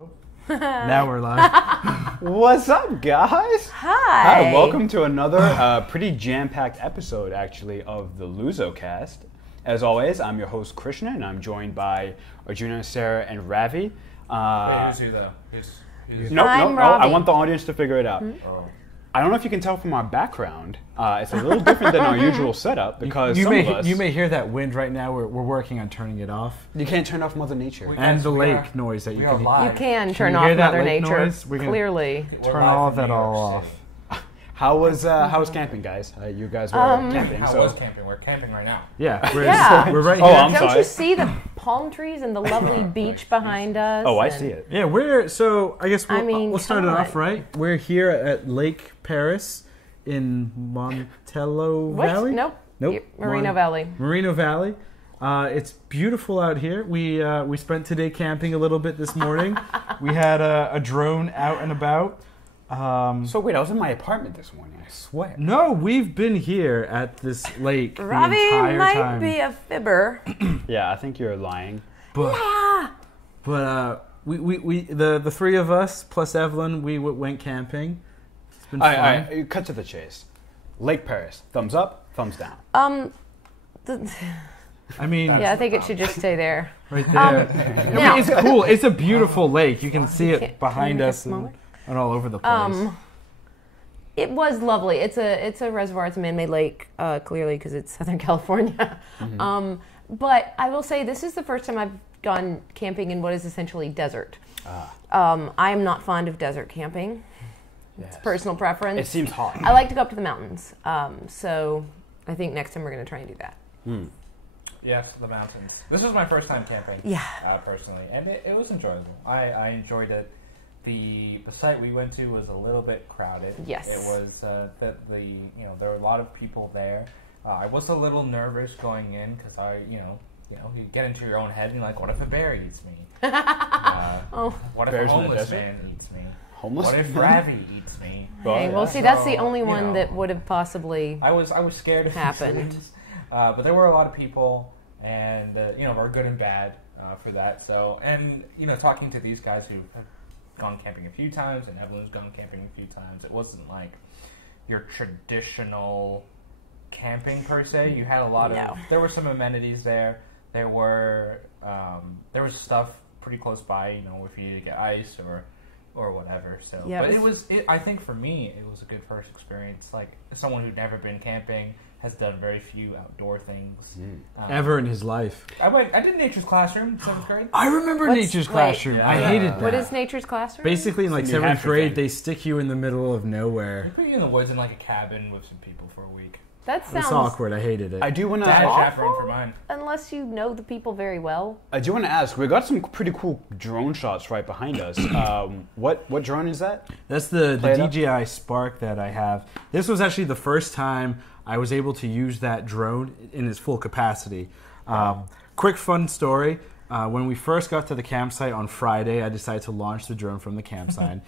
Now we're live. What's up, guys? Hi. Welcome to another pretty jam-packed episode, actually, of the LuZoCast. As always, I'm your host, Krishna, and I'm joined by Arjuna, Sarah, and Ravi. Wait, who's who, though? Who's No, I'm Ravi. I want the audience to figure it out. Oh. I don't know if you can tell from our background. It's a little different than our usual setup because You you may hear that wind right now. We're working on turning it off. You can't turn off Mother Nature. And the lake noise that you can hear. You can Can turn you off hear that Mother lake Nature. noise? We're gonna Clearly. Turn all of that all off. How was camping, guys? You guys were camping. How so. was camping? We're camping right now. Yeah, Yeah. we're right Oh, here. I'm Don't sorry. you see the palm trees and the lovely beach behind us? Oh, I and- see it. Yeah, I guess we'll start it come off on. right. We're here at Lake Perris in Montello What? Valley. Nope. Nope. Merino Valley. Merino Valley. It's beautiful out here. We spent today camping a little bit this morning. We had a drone out and about. So wait, I was in my apartment this morning, I swear. No, we've been here at this lake Ravi the entire might time. be a fibber. Yeah, I think you're lying. But the three of us plus Evelyn, we went camping. It's been fun. All right, cut to the chase. Lake Perris, thumbs up, thumbs down. I mean, Yeah, I think it should just stay there. right there. I now- mean, it's cool. It's a beautiful lake. You can see Can it behind we us just moment? and all over the place. It was lovely. It's a reservoir. It's a man-made lake, clearly, because it's Southern California. But I will say this is the first time I've gone camping in what is essentially desert. I am not fond of desert camping. It's personal preference. It seems hot. I like to go up to the mountains. So I think next time we're going to try and do that. Yes, the mountains. This was my first time camping. Yeah. Personally, and it was enjoyable. I enjoyed it. The site we went to was a little bit crowded. Yes. It was there were a lot of people there. I was a little nervous going in because you get into your own head and you're like, what if a bear eats me? What if Bears a in the homeless desert? man eats me? Homeless? What if Ravi eats me? Hey, well, see, that's the only one that would have possibly I was scared of these happened. things. But there were a lot of people, and were good and bad for that. So, and talking to these guys who have gone camping a few times, and Evelyn's gone camping a few times, it wasn't like your traditional camping per se. You had a lot of. There were some amenities there. There was stuff pretty close by. If you needed to get ice or whatever. So, Yeah, but I think for me, it was a good first experience. Like someone who'd never been camping, has done very few outdoor things Ever in his life. I did Nature's Classroom, 7th grade. I remember Nature's Classroom. Yeah. I hated that. What is Nature's Classroom? Basically, in like It's a New 7th Hampshire grade, thing. they stick you in the middle of They nowhere. put you in the woods in like a cabin with some people for a week. That It's sounds awkward. I hated it. I do want Dad to. chaperone for mine. unless you know the people very well. I do want to ask. We got some pretty cool drone shots right behind us. What drone is that? That's the Play it up. DJI Spark that I have. This was actually the first time I was able to use that drone in its full capacity. Quick fun story. When we first got to the campsite on Friday, I decided to launch the drone from the campsite.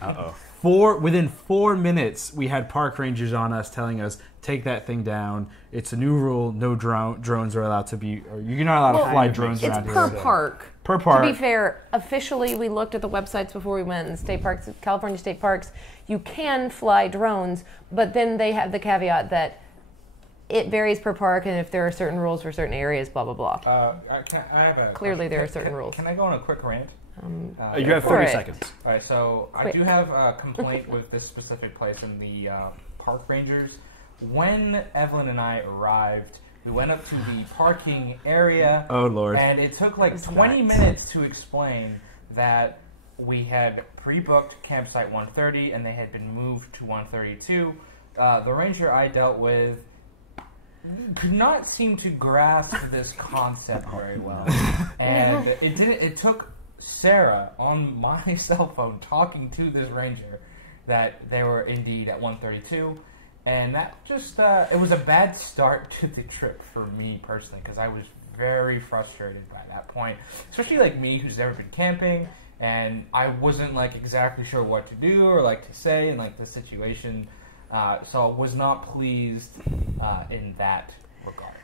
Within 4 minutes, we had park rangers on us telling us, take that thing down. It's a new rule. No drones are allowed to be, or you're not allowed to fly drones It's around per here. park. Per park. To be fair, officially, we looked at the websites before we went, and state parks, California state parks, you can fly drones, but then they have the caveat that it varies per park, and if there are certain rules for certain areas, blah, blah, blah. I have a Clearly, question. there are certain rules. Can I go on a quick rant? You have for 30 it. seconds. All right, so I Quick. do have a complaint with this specific place and the park rangers. When Evelyn and I arrived, we went up to the parking area. Oh, Lord. And it took like It's 20 nuts. minutes to explain that we had pre-booked campsite 130 and they had been moved to 132. The ranger I dealt with could not seem to grasp this concept very well. And it took Sarah on my cell phone talking to this ranger that they were indeed at 132. And that just, it was a bad start to the trip for me personally, because I was very frustrated by that point. Especially like me, who's never been camping, and I wasn't like exactly sure what to do or like to say in like the situation. So I was not pleased in that regard.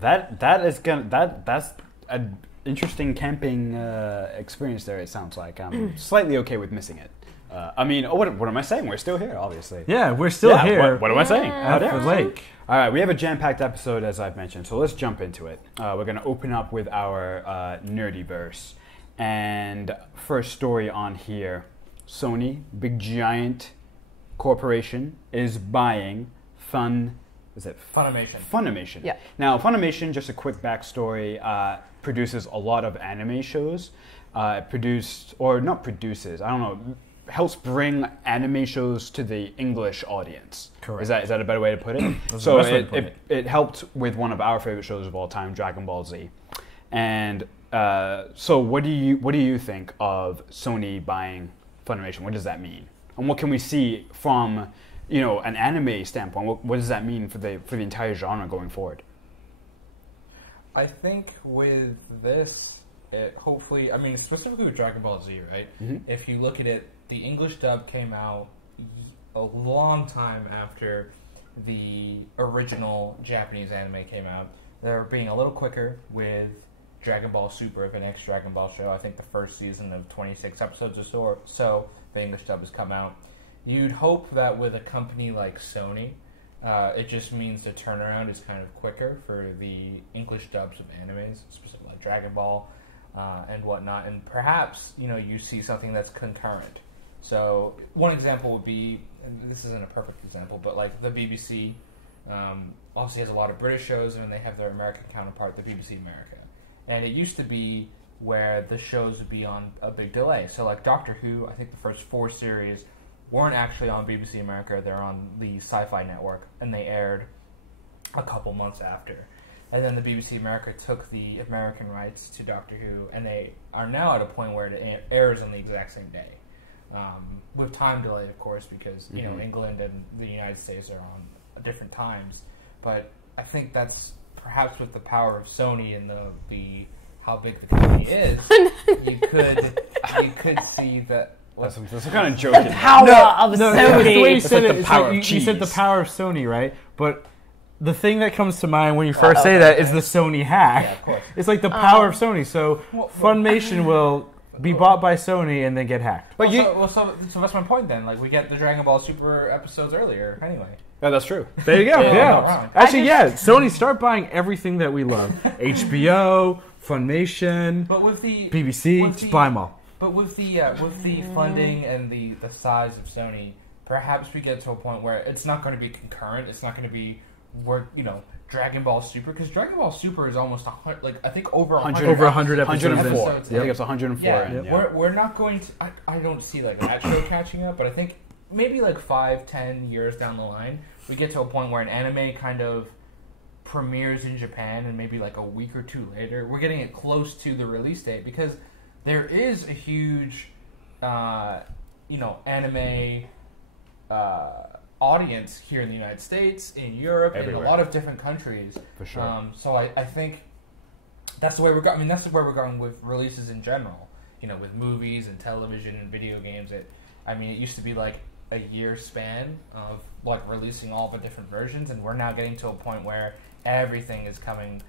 That's interesting camping experience there. It sounds like I'm slightly okay with missing it. I mean, what am I saying? We're still here, obviously. Yeah, we're still here. What am I saying? At the lake. All right, we have a jam-packed episode, as I've mentioned, so let's jump into it. We're going to open up with our Nerdyverse. And first story on here, Sony, big giant corporation, is buying Funimation. Funimation. Yeah. Now, Funimation, just a quick backstory, produces a lot of anime shows. Helps bring anime shows to the English audience. Correct. Is that a better way to put it? So it helped with one of our favorite shows of all time, Dragon Ball Z. And so what do you think of Sony buying Funimation? What does that mean? And what can we see from an anime standpoint? What does that mean for the entire genre going forward? I think with this, hopefully, I mean, specifically with Dragon Ball Z, right? Mm-hmm. If you look at it, the English dub came out a long time after the original Japanese anime came out. They're being a little quicker with Dragon Ball Super, the next Dragon Ball show. I think the first season of 26 episodes or so, the English dub has come out. You'd hope that with a company like Sony, it just means the turnaround is kind of quicker for the English dubs of animes, specifically like Dragon Ball and whatnot. And perhaps, you see something that's concurrent. So one example would be, and this isn't a perfect example, but like the BBC obviously has a lot of British shows, and then they have their American counterpart, the BBC America. And it used to be where the shows would be on a big delay. So like Doctor Who, I think the first 4 series weren't actually on BBC America. They're on the Sci-Fi Network, and they aired a couple months after. And then the BBC America took the American rights to Doctor Who, and they are now at a point where it airs on the exact same day. With time delay, of course, because England and the United States are on different times. But I think that's perhaps with the power of Sony and the how big the company is, you could see that. That's kind of joking. The power of Sony. The way you said like it, the power of you cheese. said the power of Sony, right? But the thing that comes to mind when you first say that is the Sony hack. Yeah, of course. It's like the power of Sony. So Funimation will be bought by Sony and then get hacked. But so that's my point then. Like we get the Dragon Ball Super episodes earlier anyway. Yeah, that's true. There you go. Yeah. Actually, Sony, start buying everything that we love. HBO, Funimation, But with the BBC, just buy them all. But with the funding and the size of Sony, perhaps we get to a point where it's not going to be concurrent. It's not going to be Dragon Ball Super, because Dragon Ball Super is almost 100, I think over 100 episodes. 104. Episodes. I think it's 104. Yeah, we're not going to. I don't see that show catching up, but I think maybe 5-10 years down the line, we get to a point where an anime kind of premieres in Japan, and maybe a week or 2 later, we're getting it close to the release date, because there is a huge, anime audience here in the United States, in Europe, everywhere. in a lot of different countries. For sure. So I think that's the way we're going. I mean, that's where we're going with releases in general. With movies and television and video games. It used to be a year span of releasing all the different versions, and we're now getting to a point where everything is coming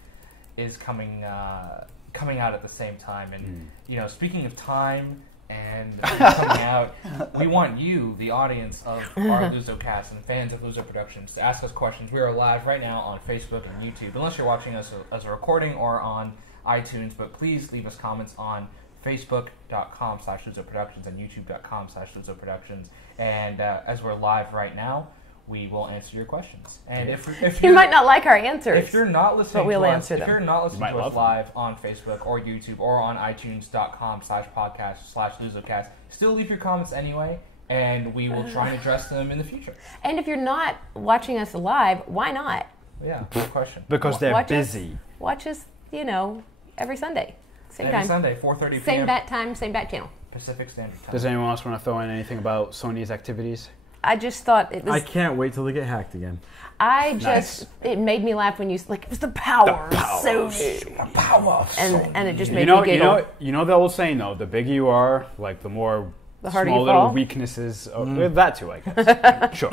out at the same time. And speaking of time and coming out, we want you, the audience of our LuZoCast and fans of LuZo Productions, to ask us questions. We are live right now on Facebook and YouTube, unless you're watching us as a recording or on iTunes. But please leave us comments on Facebook.com/LuZo Productions and YouTube.com/LuZo Productions. And as we're live right now, we will answer your questions. And if you might not like our answers, if you're not listening, but we'll to us, answer them. If you're not listening to us live on Facebook or YouTube or on iTunes.com/podcast/LuZoCast, still leave your comments anyway, and we will try and address them in the future. And if you're not watching us live, why not? Yeah, good question. Because they're busy. Watch us, every Sunday, same Every time. Sunday, 4:30 p.m. Same bat time, same bat channel. Pacific Standard Time. Does anyone else want to throw in anything about Sony's activities? I just thought it was. I can't wait till they get hacked again. It made me laugh when you it was the power of Sony. The power of Sony. And it just made me giggle. You know the old saying though, the bigger you are, the more the harder small you little fall. weaknesses. That too, I guess. Sure.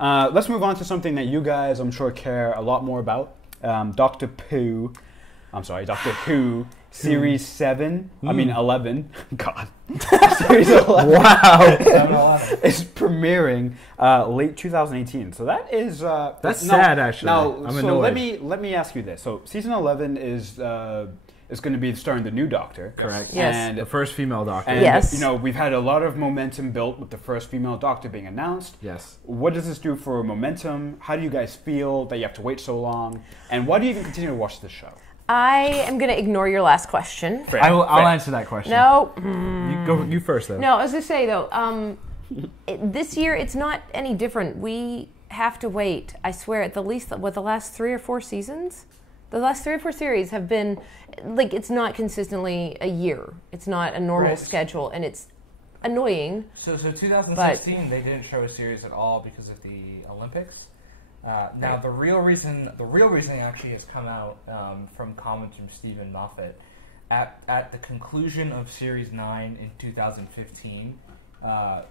Let's move on to something that you guys, I'm sure, care a lot more about. Doctor Who Series 7, I mean 11, God. Series 11 Wow. is premiering late 2018. So that is... That's sad, actually. Now, I'm so annoyed. let me ask you this. So season 11 is going to be starring the new Doctor. Correct. Yes. And, The first female Doctor. and Yes. you know, we've had a lot of momentum built with the first female Doctor being announced. Yes. What does this do for momentum? How do you guys feel that you have to wait so long? And why do you even continue to watch this show? I am going to ignore your last question. Fair. I'll answer that question. No. You first, though. No, I was going to say, though, this year it's not any different. We have to wait, I swear, at the least, the last 3 or 4 seasons? The last 3 or 4 series have been, like, it's not consistently a year. It's not a normal schedule, and it's annoying. So 2016, they didn't show a series at all because of the Olympics. Now the real reason actually has come out from comments from Stephen Moffat at the conclusion of Series 9 in 2015.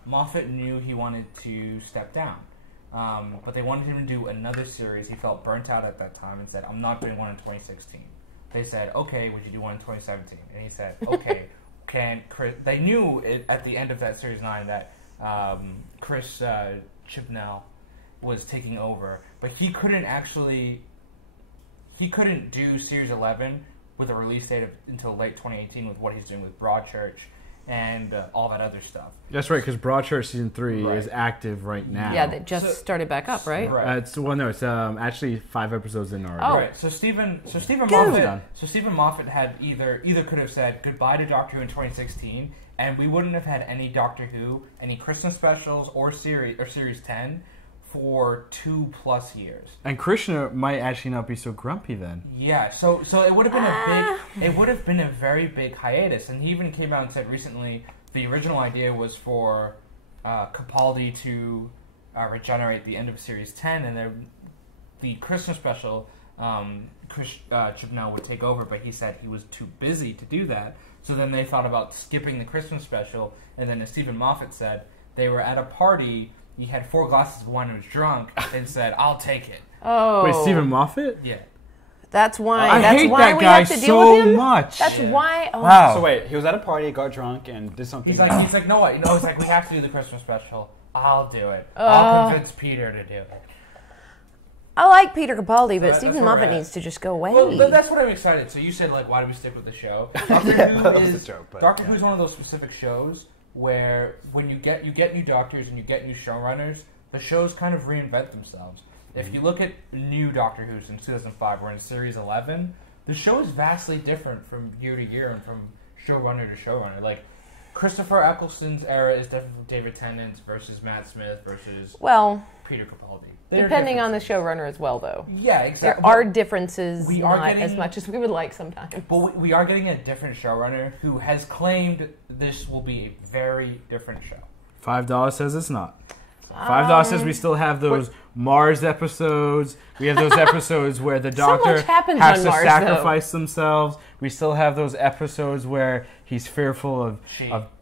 Moffat knew he wanted to step down, but they wanted him to do another series. He felt burnt out at that time and said, "I'm not doing one in 2016." They said, "Okay, would you do one in 2017?" And he said, "Okay." Can Chris? They knew at the end of that Series 9 that Chris Chibnall was taking over, but he couldn't do Series 11 with a release date until late 2018 with what he's doing with Broadchurch and all that other stuff. That's right, because Broadchurch season 3 is active right now. Yeah, they just started back up, right? It's actually 5 episodes in already. Oh, right. So Stephen Moffat had either could have said goodbye to Doctor Who in 2016, and we wouldn't have had any Doctor Who, any Christmas specials or Series 10 for 2+ years. And Krishna might actually not be so grumpy then. Yeah, so it would have been a very big hiatus. And he even came out and said recently the original idea was for Capaldi to regenerate the end of Series 10, and then the Christmas special, Chibnall would take over, but he said he was too busy to do that. So then they thought about skipping the Christmas special, and then as Stephen Moffat said, they were at a party. He had 4 glasses of wine and was drunk and said, "I'll take it." Oh. Wait, Stephen Moffat? Yeah. That's why. I that's hate why that we guy have to deal so with him? much. That's why. Oh. Wow. So wait, he was at a party, got drunk, and did something. He's like, no, what? It's like, we have to do the Christmas special. I'll do it. I'll convince Peter to do it. I like Peter Capaldi, but That's Stephen where Moffat we're at. needs to just go away. Well, that's what I'm excited. So you said, like, why do we stick with the show? Doctor Who is one of those specific shows where when you get new doctors and you get new showrunners, the shows kind of reinvent themselves. If you look at new Doctor Who's in 2005, we're in Series 11, the show is vastly different from year to year and from showrunner to showrunner. Like, Christopher Eccleston's era is different from David Tennant's versus Matt Smith versus Peter Capaldi. Depending on the showrunner as well, though. Yeah, exactly. There are differences, not as much as we would like sometimes. But we are getting a different showrunner who has claimed this will be a very different show. $5 says it's not. $5 says we still have those Mars episodes. We have those episodes where the Doctor has to sacrifice themselves. We still have those episodes where he's fearful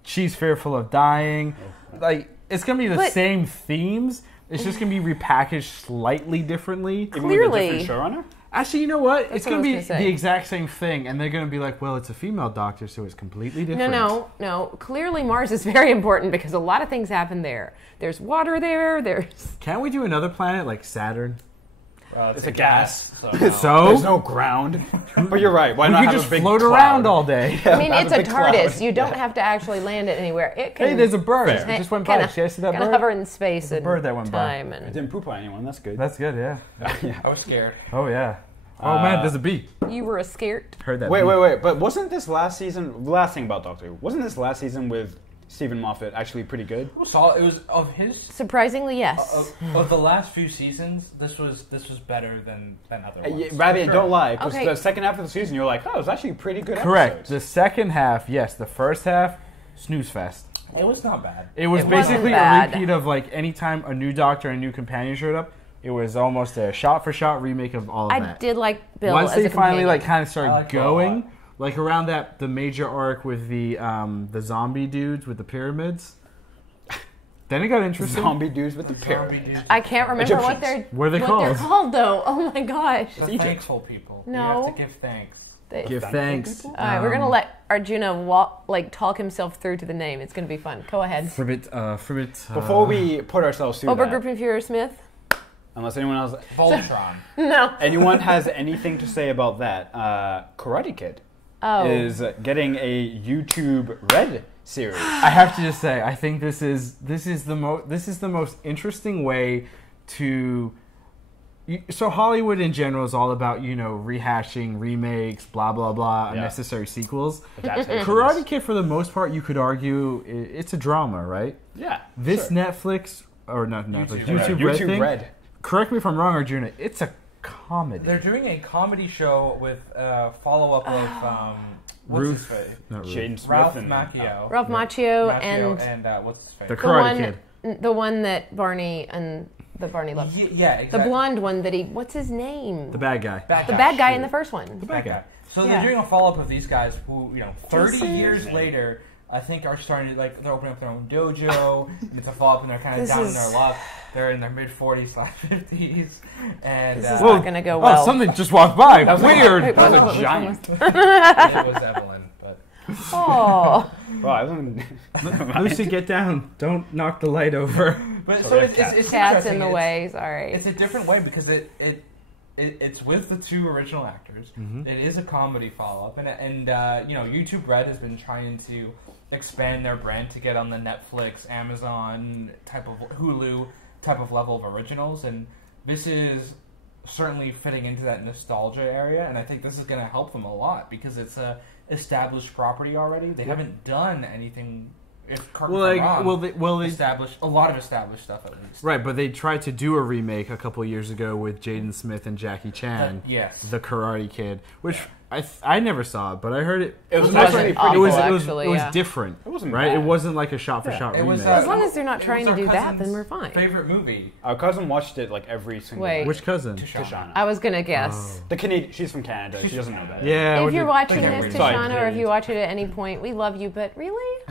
she's fearful of dying. Like, it's gonna be the same themes. It's just gonna be repackaged slightly differently. Clearly, even with a different showrunner. Actually, you know what? It's going to be the exact same thing, and they're going to be like, well, it's a female Doctor, so it's completely different. No. Clearly, Mars is very important because a lot of things happen there. There's water there. Can't we do another planet like Saturn? It's a gas. So? There's no ground. But you're right. Why not have just a big float cloud? around all day? I mean, it's a TARDIS. You don't have to actually land it anywhere. It can. Hey, there's a bird. It just went by. See that bird? Kind of hover in space and bird that went time. by. And It didn't poop on anyone. That's good. That's good, yeah. I was scared. Oh, yeah. Oh, man, there's a bee. You were scared. Heard that. Wait. But wasn't this last season? Last thing about Doctor Who. Wasn't this last season with Stephen Moffat actually pretty good? It was of his. Surprisingly, yes. Of the last few seasons, this was better than other ones. Ravi, don't lie. Because the second half of the season, you're like, oh, it was actually pretty good. Correct. Episodes. The second half, yes. The first half, snooze fest. It was not bad. It was basically a repeat of like anytime a new Doctor and a new companion showed up. It was almost a shot-for-shot remake of all of that. I did like Bill Once as they a finally companion. kind of started going, like around the major arc with the zombie dudes with the pyramids, then it got interesting. Zombie dudes with the pyramids. I can't remember what they're called? they're called though. Oh my gosh! The thankful people. No. You have to give thanks. Give thanks. All right, we're gonna let Arjuna talk himself through to the name. It's gonna be fun. Go ahead. Fribbit. Before we put ourselves through that, Obergruppenführer Smith. Unless anyone else, Voltron. No. anyone has anything to say about that, Karate Kid is getting a YouTube Red series. I have to just say, I think this is the most interesting way to. So Hollywood in general is all about rehashing, remakes, blah blah blah, unnecessary sequels. Karate Kid, for the most part, you could argue it's a drama, right? Yeah. This sure. Netflix or not Netflix, YouTube Red. Correct me if I'm wrong, Arjuna. It's a comedy. They're doing a comedy show with follow-up of what's his face? Jaden Smith Ralph and Macchio. Ralph Macchio and what's his face? The Karate Kid. The one that Barney loves. Yeah, exactly. The blonde one what's his name? The bad guy. The bad guy in the first one. The bad guy. So they're doing a follow-up of these guys who, 30 years later, I think are starting to, they're opening up their own dojo, and it's a follow-up, and they're kind of down in their luck. They're in their mid-40s/50s, and... This is not going to go well. Oh, something just walked by. That was weird. That was a giant. It was Evelyn, but... Oh. Lucy, get down. Don't knock the light over. But so it's Cat's in the way, sorry. It's a different way because it's with the two original actors. Mm-hmm. It is a comedy follow-up, and YouTube Red has been trying to expand their brand to get on the Netflix, Amazon type of Hulu type of level of originals, and this is certainly fitting into that nostalgia area, and I think this is going to help them a lot because it's a established property already. They haven't done anything. If they established a lot of established stuff at least. Right, but they tried to do a remake a couple years ago with Jaden Smith and Jackie Chan. Yes, The Karate Kid, which I never saw it, but I heard it. It was different. It wasn't right. bad. It wasn't like a shot-for-shot remake. As long as they're not trying to do that, then we're fine. Favorite movie? Our cousin watched it every single. Wait. night. Which cousin? Tashana. I was gonna guess. The Canadian. She's from Canada. She doesn't know better. Yeah. If you're watching this, Sorry, Tashana, or if you watch it at any point, we love you. But really,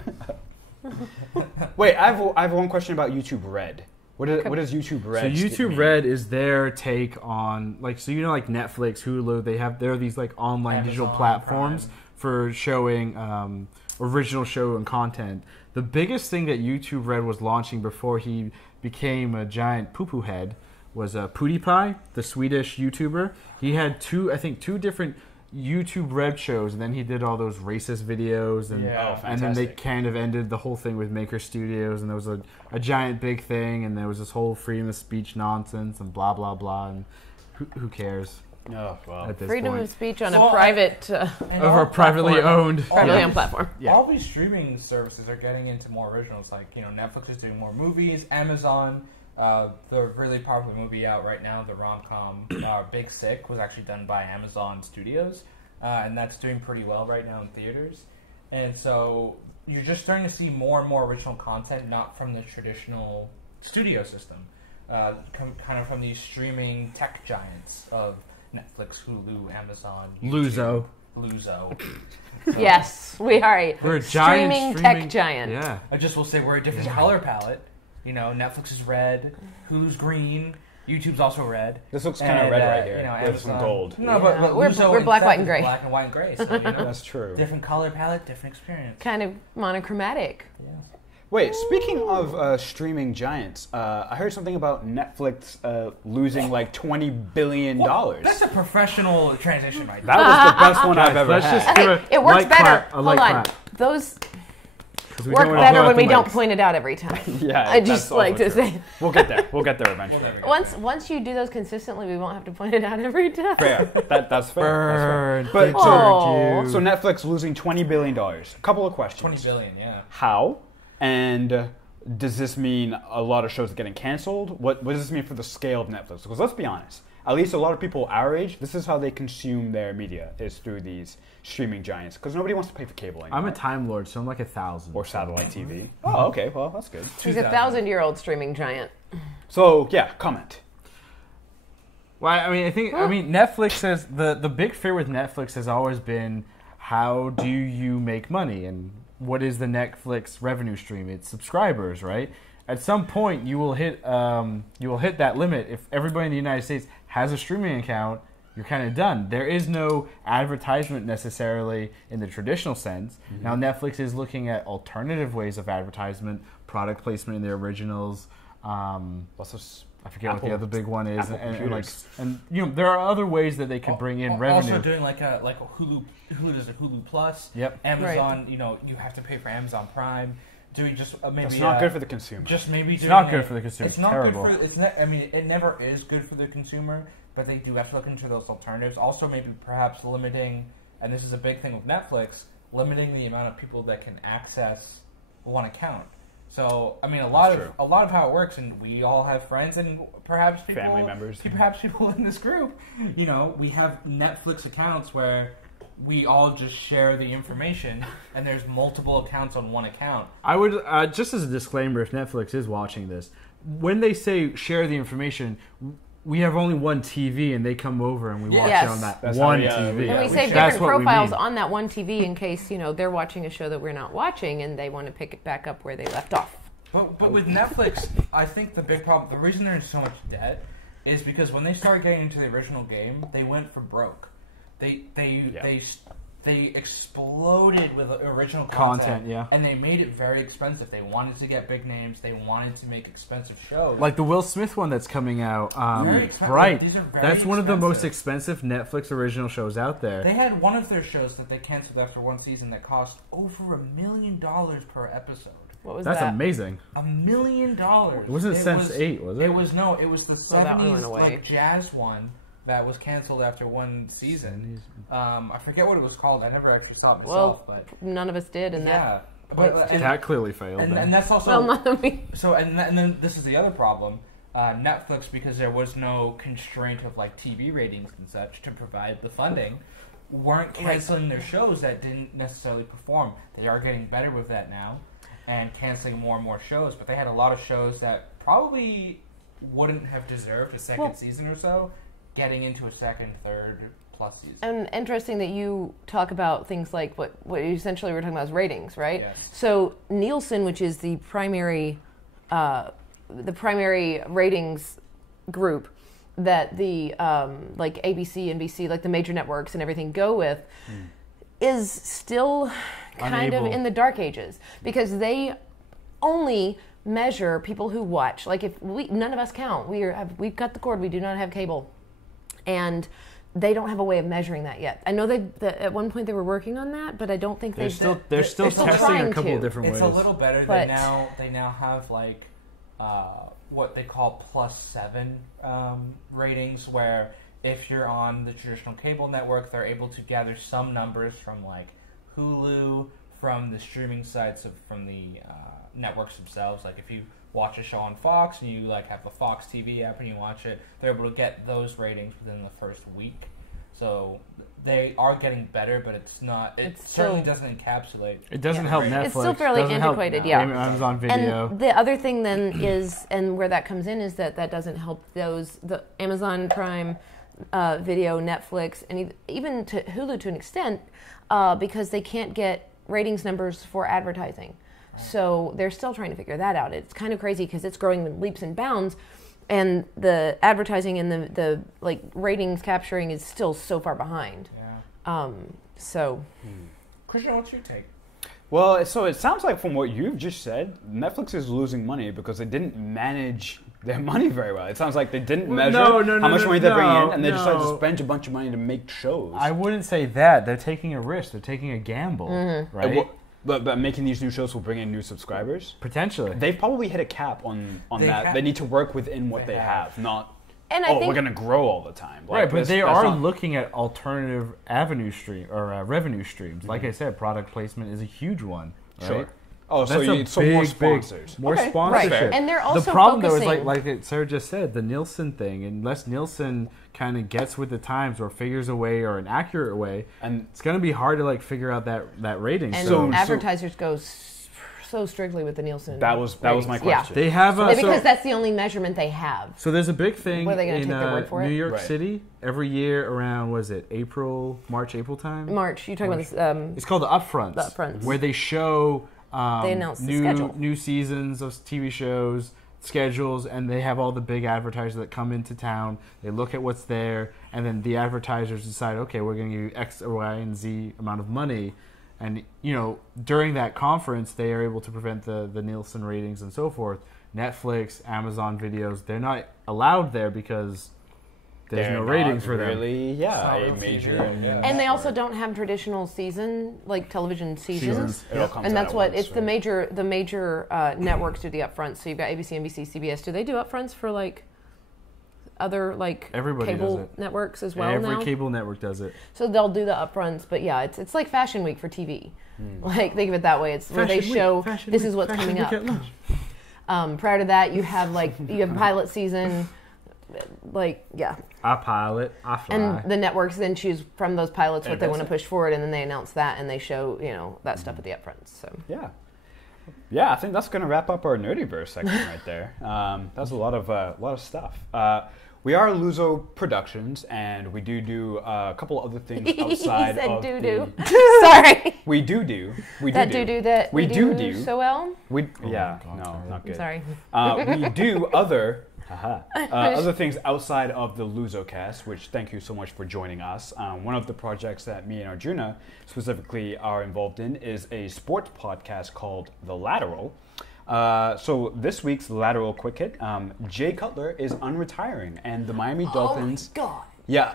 Wait, I have one question about YouTube Red. What is YouTube Red? So YouTube Red is their take on Netflix, Hulu. There are these online Amazon digital platforms Prime. for showing original show and content. The biggest thing that YouTube Red was launching before he became a giant poo-poo head was PewDiePie, the Swedish YouTuber. He had two different YouTube Red shows, and then he did all those racist videos, and then they kind of ended the whole thing with Maker Studios, and there was a giant big thing, and there was this whole freedom of speech nonsense and blah blah blah, and who cares? Oh, well. freedom of speech on a private, over a privately owned platform. Yeah. All these streaming services are getting into more originals. Netflix is doing more movies. Amazon, the really popular movie out right now, the rom-com Big Sick, was actually done by Amazon Studios, and that's doing pretty well right now in theaters. And so you're just starting to see more and more original content, not from the traditional studio system, kind of from these streaming tech giants of Netflix, Hulu, Amazon, YouTube, LuZo. Yes, we are. We're a giant streaming tech giant. Yeah. I just will say we're a different color palette. Netflix is red, Hulu's green, YouTube's also red. This looks kind of red right here. With some gold. No, but we're black, white, and gray. Black and white and gray. So, That's true. Different color palette, different experience. Kind of monochromatic. Yeah. Wait, speaking of streaming giants, I heard something about Netflix losing $20 billion. Well, that's a professional transition right there. That was the best one I've ever had. It works better. Hold on. Those work better when we don't point it out every time. Yeah, I just like to say. We'll get there. We'll get there eventually. Once you do those consistently, we won't have to point it out every time. Fair. That's fair. But so Netflix losing $20 billion. A couple of questions. 20 billion, yeah. How? And does this mean a lot of shows are getting canceled? What does this mean for the scale of Netflix? Because let's be honest, at least a lot of people our age, this is how they consume their media, is through these streaming giants. Because nobody wants to pay for cable anymore. I'm a Time Lord, so I'm 1,000. Or satellite TV. Oh, okay. Well, that's good. He's a 1,000-year-old streaming giant. So, yeah, comment. Well, I mean, Netflix says the big fear with Netflix has always been, how do you make money? And what is the Netflix revenue stream? It's subscribers, right? At some point, you will hit that limit. If everybody in the United States has a streaming account, you're kind of done. There is no advertisement necessarily in the traditional sense. Now Netflix is looking at alternative ways of advertisement, product placement in their originals. I forget what the other big one is, and you know there are other ways that they could bring in revenue. Also doing like a Hulu does a Hulu Plus. Yep. Amazon, you know, you have to pay for Amazon Prime. Doing just maybe it's not good for the consumer. Just maybe it's not good for the consumer. It's not terrible. Good for. It's not. I mean, it never is good for the consumer, but they do have to look into those alternatives. Also, maybe perhaps limiting, and this is a big thing with Netflix, limiting the amount of people that can access one account. So, I mean, a lot of how it works, and we all have friends and perhaps people, family members, perhaps people in this group. You know, we have Netflix accounts where we all just share the information, and there's multiple accounts on one account. I would, just as a disclaimer, if Netflix is watching this, when they say share the information, we have only one TV, and they come over and we watch it on that one TV. And we save different profiles on that one TV in case, you know, they're watching a show that we're not watching, and they want to pick it back up where they left off. But with Netflix, I think the big problem, the reason they're in so much debt, is because when they started getting into the original game, they went for broke. They exploded with original content, and they made it very expensive. They wanted to get big names. They wanted to make expensive shows, like the Will Smith one that's coming out. Right, these are very that's one expensive. of the most expensive Netflix original shows out there. They had one of their shows that they canceled after one season that cost over $1 million per episode. What was That's that? Amazing. $1 million. It wasn't Sense8, was it? It was It was the 70s like jazz one that was canceled after one season. I forget what it was called. I never actually saw it myself. But none of us did, and that clearly failed. And that's also So and then this is the other problem. Netflix, because there was no constraint of like TV ratings and such to provide the funding, weren't canceling their shows that didn't necessarily perform. They are getting better with that now, and canceling more and more shows. But they had a lot of shows that probably wouldn't have deserved a second season or so, getting into a second, third plus season. And interesting that you talk about things like what essentially we're talking about is ratings, right? Yes. So Nielsen, which is the primary ratings group that the like ABC, NBC, like the major networks and everything go with, is still kind of in the dark ages, because they only measure people who watch. Like if none of us count, we've cut the cord. We do not have cable. And they don't have a way of measuring that yet. I know that at one point they were working on that, but I don't think they're still testing a couple of different ways. It's a little better. They now have like what they call +7 ratings, where if you're on the traditional cable network, they're able to gather some numbers from like Hulu, from the streaming sites, from the networks themselves. Like if you watch a show on Fox and you like have a Fox TV app and you watch it, they're able to get those ratings within the first week. So they are getting better, but it's not. It certainly doesn't encapsulate. It doesn't help Netflix. It's still fairly antiquated, Amazon Video. And the other thing then is, and where that comes in, is that doesn't help the Amazon Prime Video, Netflix, and even to Hulu to an extent, because they can't get ratings numbers for advertising. So they're still trying to figure that out. It's kind of crazy because it's growing in leaps and bounds, and the advertising and the like ratings capturing is still so far behind. Yeah. Krishna, what's your take? Well, so it sounds like from what you've just said, Netflix is losing money because they didn't manage their money very well. It sounds like they didn't measure how much money they bring in, and they decided to spend a bunch of money to make shows. I wouldn't say that. They're taking a risk. They're taking a gamble, right? But making these new shows will bring in new subscribers? Potentially. They've probably hit a cap on that. They need to work within what they have, not, we're going to grow all the time. Like, right, but they are looking at alternative revenue streams. Like I said, product placement is a huge one. Right? Sure. Oh, so more sponsors. More sponsorship. Right. And they're also the problem, focusing. though, is like Sarah just said, the Nielsen thing. Unless Nielsen kind of gets with the times or figures a way or an accurate way, and it's going to be hard to like figure out that rating. And advertisers go so strictly with the Nielsen. That was my question. Yeah. They have because that's the only measurement they have. So there's a big thing in New York City every year around March, April time. March. You're talking about this. It's called the Upfronts. The Upfronts, where they show they announce the schedule. New seasons of TV shows, schedules, and they have all the big advertisers that come into town. They look at what's there, and then the advertisers decide, okay, we're going to give you X, Y, and Z amount of money. And, during that conference, they are able to prevent the Nielsen ratings and so forth. Netflix, Amazon videos, they're not allowed there because there's no ratings for them. Really, a major. And they also don't have traditional television seasons. And that's what it's the major networks do the upfronts. So you've got ABC, NBC, CBS. Do they do upfronts for other Everybody cable networks as well? Every cable network does it. So they'll do the upfronts, but yeah, it's like Fashion Week for TV. Think of it that way. It's where they show this is what's coming up. Prior to that, you have pilot season. I pilot, I fly. And the networks then choose from those pilots what they want to push forward, and then they announce that, and they show that stuff at the upfronts. So I think that's going to wrap up our Nerdyverse section right there. That was a lot of stuff. We are LuZo Productions, and we do a couple other things outside of doo-doo. Sorry. We do that doo-doo that we do so well. Not good. Sorry. We do other things outside of the LuZoCast, which thank you so much for joining us. One of the projects that me and Arjuna specifically are involved in is a sports podcast called The Lateral. So this week's Lateral Quick Hit, Jay Cutler is unretiring, and the Miami Dolphins. Oh my God. Yeah.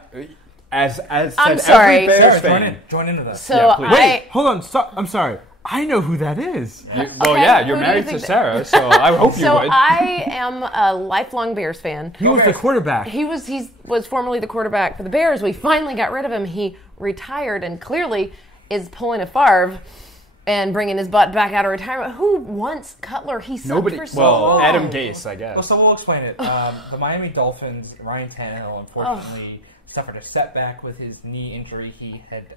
As said, I'm sorry. every Bears Sarah, fan. join into this. So Wait, hold on. Stop. I'm sorry. I know who that is. You're married to Sarah, so I hope you would. So I am a lifelong Bears fan. He was the quarterback. He was formerly the quarterback for the Bears. We finally got rid of him. He retired and clearly is pulling a Favre and bringing his butt back out of retirement. Who wants Cutler? He sucked for so long. Adam Gase, I guess. Well, so we'll explain it. The Miami Dolphins, Ryan Tannehill, unfortunately suffered a setback with his knee injury. He had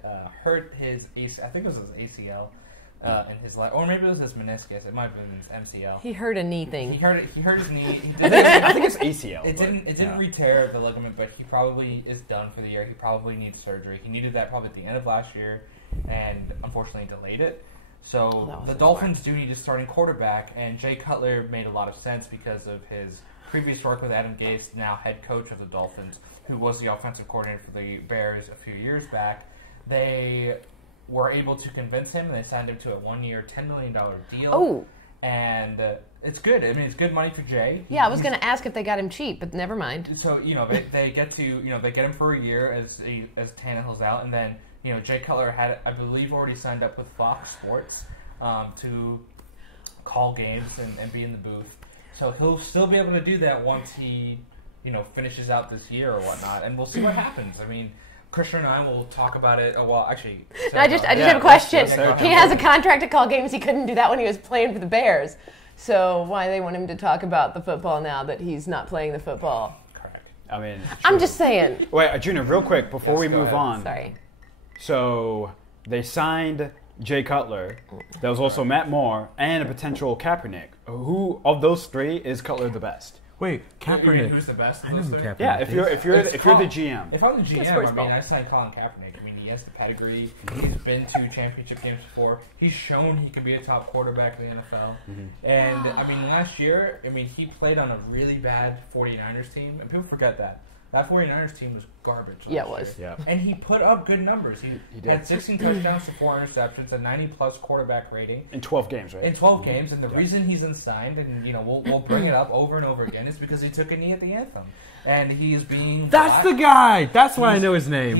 hurt his I think it was his ACL. In his left, or maybe it was his meniscus. It might have been his MCL. He hurt a knee thing. He hurt his knee. I think it's ACL. It didn't re-tear the ligament, but he probably is done for the year. He probably needs surgery. He needed that probably at the end of last year, and unfortunately delayed it. So the Dolphins do need a starting quarterback, and Jay Cutler made a lot of sense because of his previous work with Adam Gase, now head coach of the Dolphins, who was the offensive coordinator for the Bears a few years back. They were able to convince him, and they signed him to a 1-year, $10 million deal. Oh. And it's good. I mean, it's good money for Jay. Yeah, I was going to ask if they got him cheap, but never mind. So, they get him for a year as Tannehill's out, and then, Jay Cutler had, I believe, already signed up with Fox Sports to call games and be in the booth. So he'll still be able to do that once he, finishes out this year or whatnot, and we'll see what happens. I mean, Krishna and I will talk about it. Well, actually, I just have a question. He has a contract to call games. He couldn't do that when he was playing for the Bears. So why they want him to talk about the football now that he's not playing the football? Correct. I mean, I'm just saying. Wait, Arjuna, real quick before we move on. Sorry. So they signed Jay Cutler. There was also Matt Moore and a potential Kaepernick. Who of those three is Cutler the best? Wait, Kaepernick. Who's the best? I know who Kaepernick Yeah, if you're the GM. If I'm the GM, I sign Colin Kaepernick. I mean, he has the pedigree. He's been to championship games before. He's shown he can be a top quarterback in the NFL. And I mean, last year, he played on a really bad 49ers team, and people forget that. That 49ers team was garbage last year. It was. Yeah. And he put up good numbers. He had 16 touchdowns to 4 interceptions, a 90-plus quarterback rating. In 12 games, right? In 12 games, and the reason he's unsigned, and we'll bring it up over and over again, is because he took a knee at the anthem. And he's being That's the guy! That's why I know his name.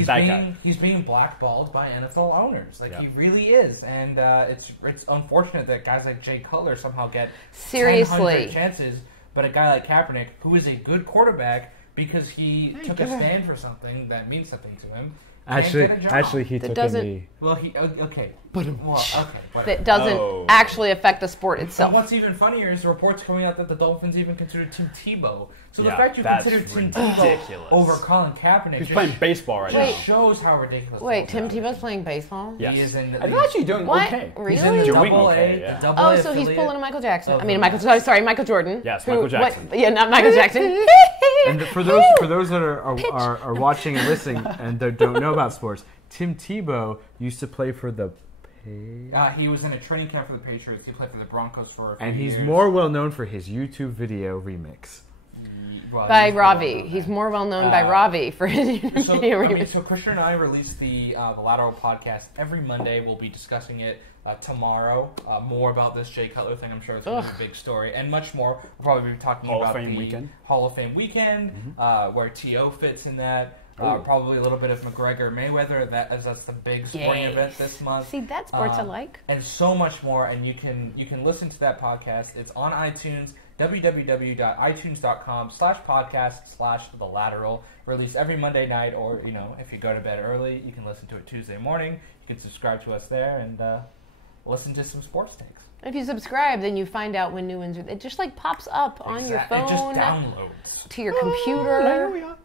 He's being blackballed by NFL owners. He really is. And it's unfortunate that guys like Jay Cutler somehow get 100 chances, but a guy like Kaepernick, who is a good quarterback, because he took a stand for something that means something to him. Actually, he took a knee. Well, okay. That doesn't actually affect the sport itself. And what's even funnier is the reports coming out that the Dolphins even considered Tim Tebow. So the fact you consider Tim Tebow over Colin Kaepernick, he's playing baseball right now. Shows how ridiculous. Wait, Tim Tebow's playing baseball? Yes. He is in. He's actually doing okay. Really? He's in the doing double okay, A. Yeah. So he's pulling a Michael Jackson. Michael Jordan. Yes, Michael Jackson. Not Michael Jackson. And for those that are watching and listening and don't know about sports, Tim Tebow used to play for the He was in a training camp for the Patriots. He played for the Broncos for a few And he's years. more well known for his YouTube video remix. Well, By Ravi. He's more well known by Ravi for his video remix. So Krishna and I release the Lateral podcast every Monday. We'll be discussing it tomorrow. More about this Jay Cutler thing. I'm sure it's going to be a big story. And much more. We'll probably be talking about the Hall of Fame weekend, where T.O. fits in that. Probably a little bit of McGregor Mayweather. That's the big sporting event this month. See, that's sports I like. And so much more. And you can listen to that podcast. It's on iTunes. www.itunes.com/podcast/The Lateral. Released every Monday night, or if you go to bed early, you can listen to it Tuesday morning. You can subscribe to us there and listen to some sports takes. If you subscribe, then you find out when new ones are. It just pops up on your phone. It just downloads to your computer. There we are.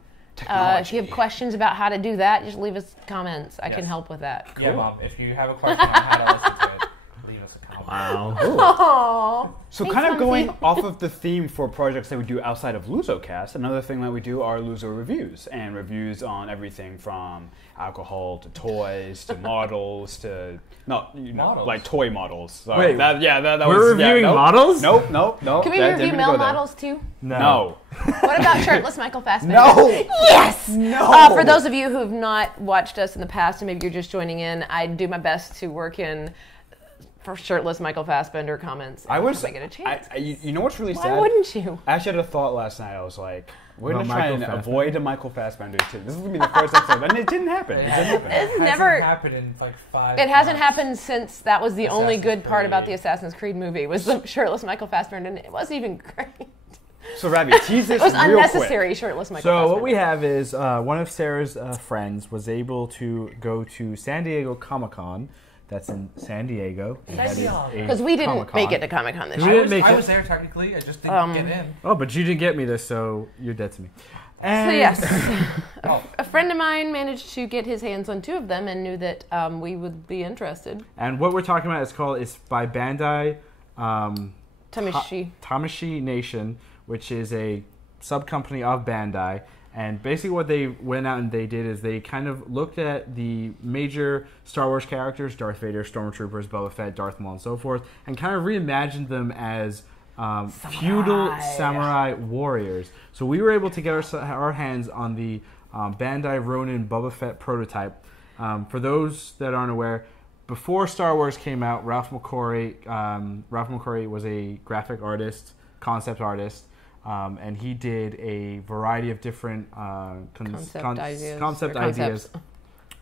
If you have questions about how to do that, just leave us comments. I can help with that. Cool. Yeah, Mom. If you have a question on how to listen to it, leave us a comment. Wow. So Thanks, kind of Mumsy. going off of the theme for projects that we do outside of LuZoCast, another thing that we do are LuZo reviews, and reviews on everything from alcohol to toys to models to Models? like toy models. So Wait, that we're was reviewing models? Nope. Can we that review didn't male go there. models too? No. What about shirtless Michael Fassbender? No. Yes. No. For those of you who have not watched us in the past, and maybe you're just joining in, I do my best to work in for shirtless Michael Fassbender comments. I get a chance. You know what's really sad? Why wouldn't you? I actually had a thought last night. I was like, we're going to try and Michael avoid a Michael Fassbender too. This is going to be the first episode. And it didn't happen. It didn't happen. It's It never hasn't happened in like 5 It hasn't months. happened since that was the only Assassin's good part about Creed. the Assassin's Creed movie was the shirtless Michael Fassbender, and it wasn't even great. So, Ravi, tease this It was real unnecessary quick. shirtless Michael So Fassbender. what we have is one of Sarah's friends was able to go to San Diego Comic-Con. That's in San Diego. Because we didn't make it to Comic-Con this We year. didn't make I it. was there technically. I just didn't get in. Oh, but you didn't get me this, so you're dead to me. So And yes, Oh. a friend of mine managed to get his hands on 2 of them and knew that we would be interested. And what we're talking about is by Bandai Tamashi. Nation, which is a sub-company of Bandai. And basically what they went out and they did is they kind of looked at the major Star Wars characters, Darth Vader, Stormtroopers, Boba Fett, Darth Maul, and so forth, and kind of reimagined them as feudal samurai warriors. So we were able to get our hands on the Bandai Ronin Boba Fett prototype. For those that aren't aware, before Star Wars came out, Ralph McQuarrie was a graphic artist, concept artist, and he did a variety of different concept ideas.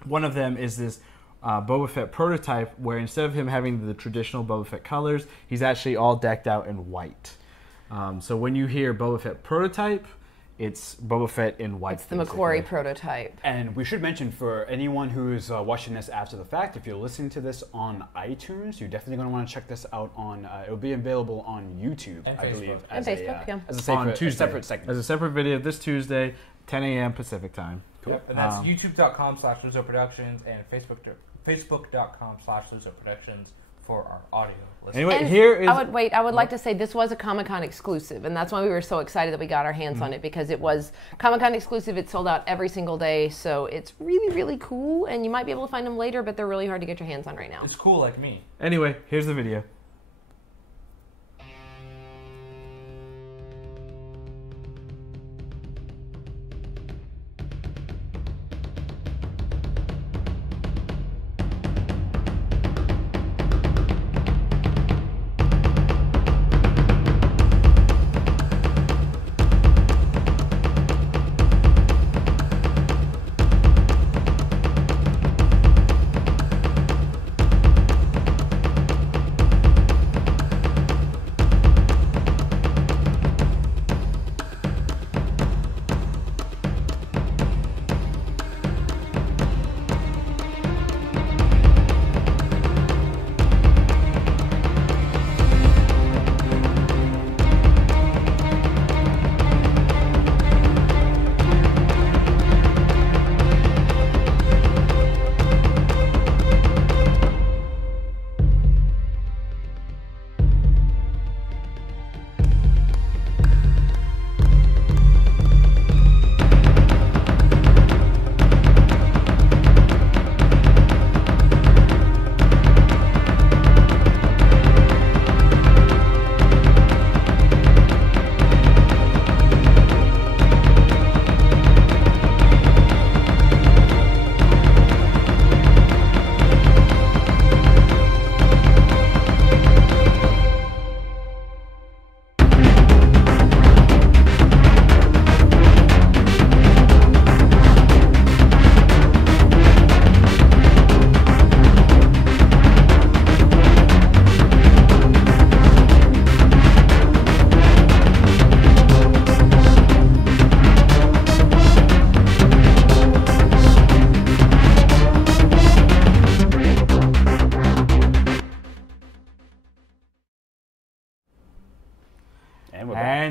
One of them is this Boba Fett prototype, where instead of him having the traditional Boba Fett colors, he's actually all decked out in white. So when you hear Boba Fett prototype, it's Boba Fett in white. It's the McQuarrie prototype. And we should mention for anyone who's watching this after the fact, if you're listening to this on iTunes, you're definitely going to want to check this out on. It'll be available on YouTube, And I Facebook. believe, And Facebook, yeah. as a On Tuesday. separate segment. As a separate video this Tuesday, 10 a.m. Pacific time. Yep, and that's youtube.com/LuZo Productions and facebook.com/LuZo Productions for our audio listeners. Anyway, And here is... I would like to say this was a Comic-Con exclusive, and that's why we were so excited that we got our hands on it, because it was Comic-Con exclusive. It sold out every single day, so it's really, really cool, and you might be able to find them later, but they're really hard to get your hands on right now. It's cool like me. Anyway, here's the video.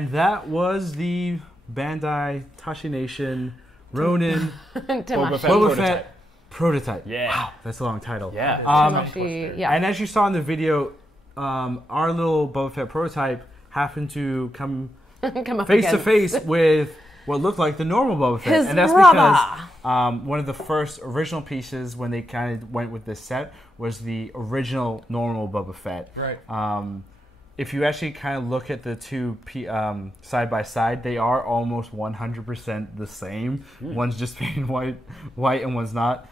And that was the Bandai Toshination Ronin Boba Fett prototype. Yeah. Wow, that's a long title. Yeah. And as you saw in the video, our little Boba Fett prototype happened to come face to face with what looked like the normal Boba Fett. And that's because one of the first original pieces when they kind of went with this set was the original normal Boba Fett. Right. If you actually kind of look at the two side by side, they are almost 100% the same. One's just painted white and one's not.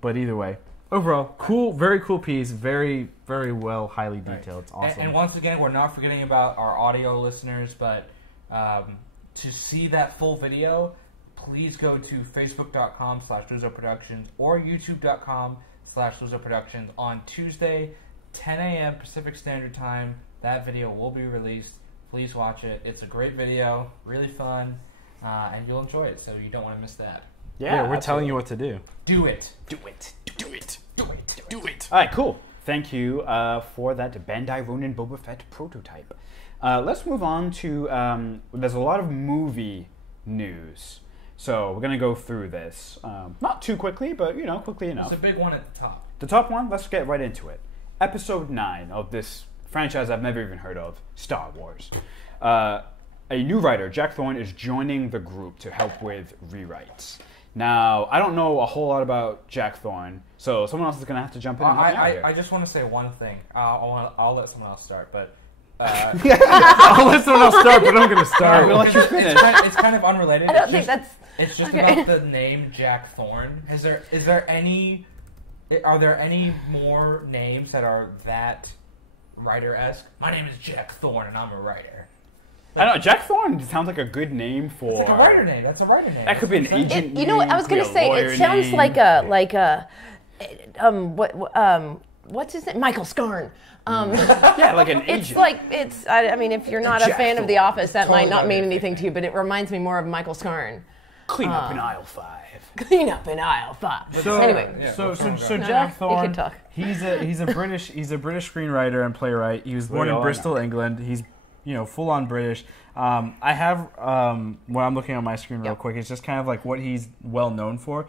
But either way, overall, cool, very cool piece, very, very well, highly detailed. It's awesome. And once again, we're not forgetting about our audio listeners, but to see that full video, please go to facebook.com/LuZoProductions or youtube.com/LuZoProductions on Tuesday, 10 a.m. Pacific Standard Time. That video will be released. Please watch it. It's a great video, really fun, and you'll enjoy it, so you don't want to miss that. Yeah, we're telling you what to do. Do it. Do it. Do it. Do it. Do it. All right, cool. Thank you for that Bandai Ronin Boba Fett prototype. Let's move on to, there's a lot of movie news. So we're going to go through this. Not too quickly, but, quickly enough. There's a big one at the top. The top one, let's get right into it. Episode 9 of this franchise I've never even heard of, Star Wars. A new writer, Jack Thorne, is joining the group to help with rewrites. Now, I don't know a whole lot about Jack Thorne, so someone else is going to have to jump in and help me out here. I just want to say one thing. I'll let someone else start, but... I'll let someone else start, but I'm going to start. We'll let you finish. It's kind of unrelated. I don't think that's... It's just about the name Jack Thorne. Are there any more names that are that writer-esque? My name is Jack Thorne, and I'm a writer. I don't know. Jack Thorne sounds like a good name for... It's like a writer name. That's a writer name. That could be an agent name. You know what I was going to say? It sounds like what's his name? Michael Scarn. Yeah, like an agent. I mean, if you're not a fan of The Office, that might not mean Totally. anything to you, but it reminds me more of Michael Scarn. Clean up in aisle 5. Clean up in aisle 5. So, anyway. so No, Jack you Thorne, can talk. he's a British screenwriter and playwright. He was born in Bristol, England. He's full on British. I have when I'm looking on my screen real quick, it's just kind of like what he's well known for.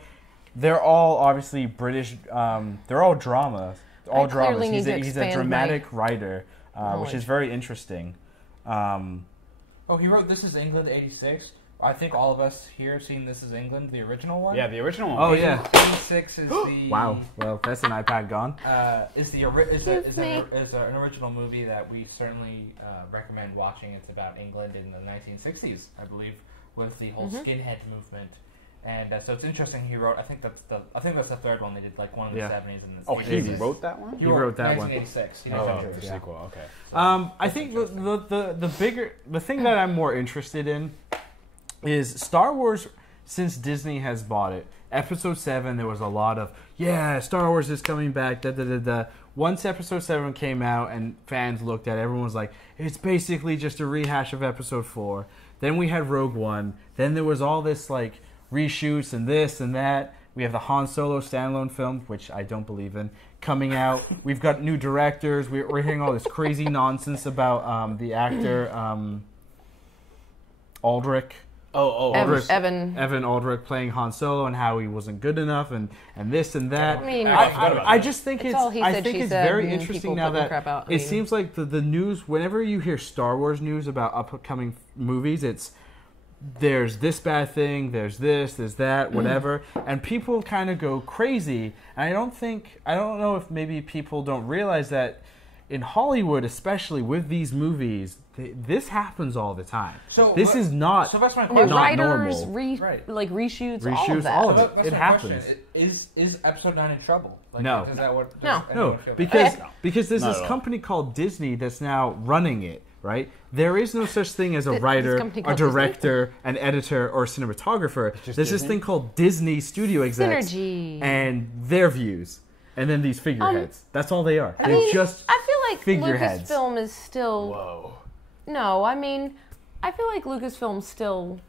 They're all obviously British. They're all dramas. All dramas. He's a dramatic writer, which is very interesting. He wrote This Is England '86. I think all of us here have seen This Is England, the original one. Yeah, the original one. Oh yeah. 86 is the Wow. Well, that's an iPad gone. Is an original movie that we certainly recommend watching. It's about England in the 1960s, I believe, with the whole skinhead movement. And so it's interesting. He wrote. I think that's the third one they did, like one in the 70s and the 60s. He wrote that one. He wrote that one. 1986. The sequel. Okay. I think the thing that I'm more interested in is Star Wars. Since Disney has bought it, Episode 7, there was a lot of Star Wars is coming back. Once Episode 7 came out and fans looked at it, everyone was like, it's basically just a rehash of Episode 4. Then we had Rogue One. Then there was all this like reshoots and this and that. We have the Han Solo standalone film, which I don't believe in, coming out. We've got new directors. We're hearing all this crazy nonsense about the actor Aldrich. Evan Aldrich playing Han Solo and how he wasn't good enough and this and that. I mean, I just think it's it's very interesting now that crap it seems like the news. Whenever you hear Star Wars news about upcoming movies, it's there's this bad thing, there's this, there's that, whatever, and people kind of go crazy. And I don't know if maybe people don't realize that in Hollywood, especially with these movies, this happens all the time. So this is not. So that's my question. question. Writers, reshoots, all of it. It happens. Is Episode 9 in trouble? Like, No. Is that what, No, because there's this company called Disney that's now running it. Right? There is no such thing as a writer, a director, an editor, or a cinematographer. There's this thing called Disney Studio Execs and their views. And then these figureheads. That's all they are. I feel like figureheads. Lucasfilm is still... Whoa. No, I mean, I feel like Lucasfilm's still...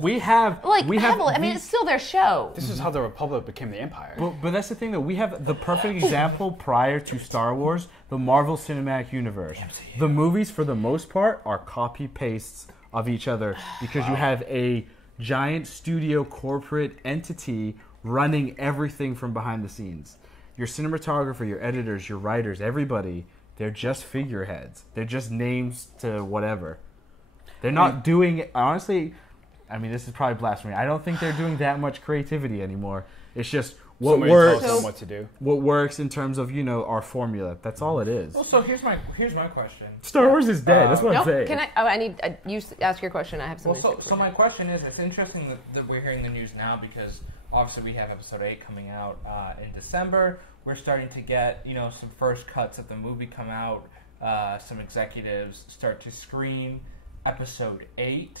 We have... heavily. I mean, it's still their show. This is how the Republic became the Empire. But that's the thing, though. We have the perfect example prior to Star Wars, the Marvel Cinematic Universe. The movies, for the most part, are copy-pastes of each other because you have a giant studio corporate entity running everything from behind the scenes. Your cinematographer, your editors, your writers, everybody, they're just figureheads. They're just names to whatever. They're not doing, honestly, I mean, this is probably blasphemy. I don't think they're doing that much creativity anymore. It's just what works. Tells them what to do. What works in terms of, our formula. That's all it is. Well, so here's my question. Star Wars is dead. That's what I'm saying. Can I? Oh, I need you ask your question. I have some. So my question is, it's interesting that we're hearing the news now because obviously we have episode 8 coming out in December. We're starting to get some first cuts of the movie come out. Some executives start to screen episode 8.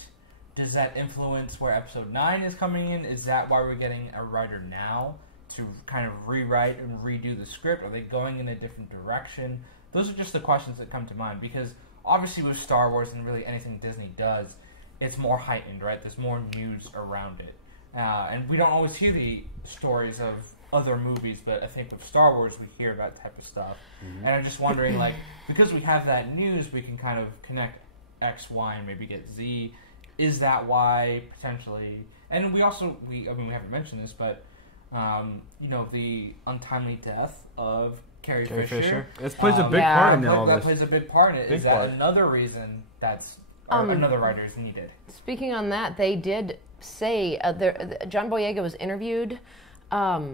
Does that influence where episode 9 is coming in? Is that why we're getting a writer now to kind of rewrite and redo the script? Are they going in a different direction? Those are just the questions that come to mind because obviously with Star Wars and really anything Disney does, it's more heightened, right? There's more news around it. And we don't always hear the stories of other movies, but I think with Star Wars we hear that type of stuff. Mm-hmm. And I'm just wondering, because we have that news, we can kind of connect X, Y, and maybe get Z. Is that why potentially? And we haven't mentioned this, but the untimely death of Carrie Fisher. It plays a big part in all that this. plays a big part in it. Is that another reason that's another writer is needed? Speaking on that, they did say John Boyega was interviewed. I'll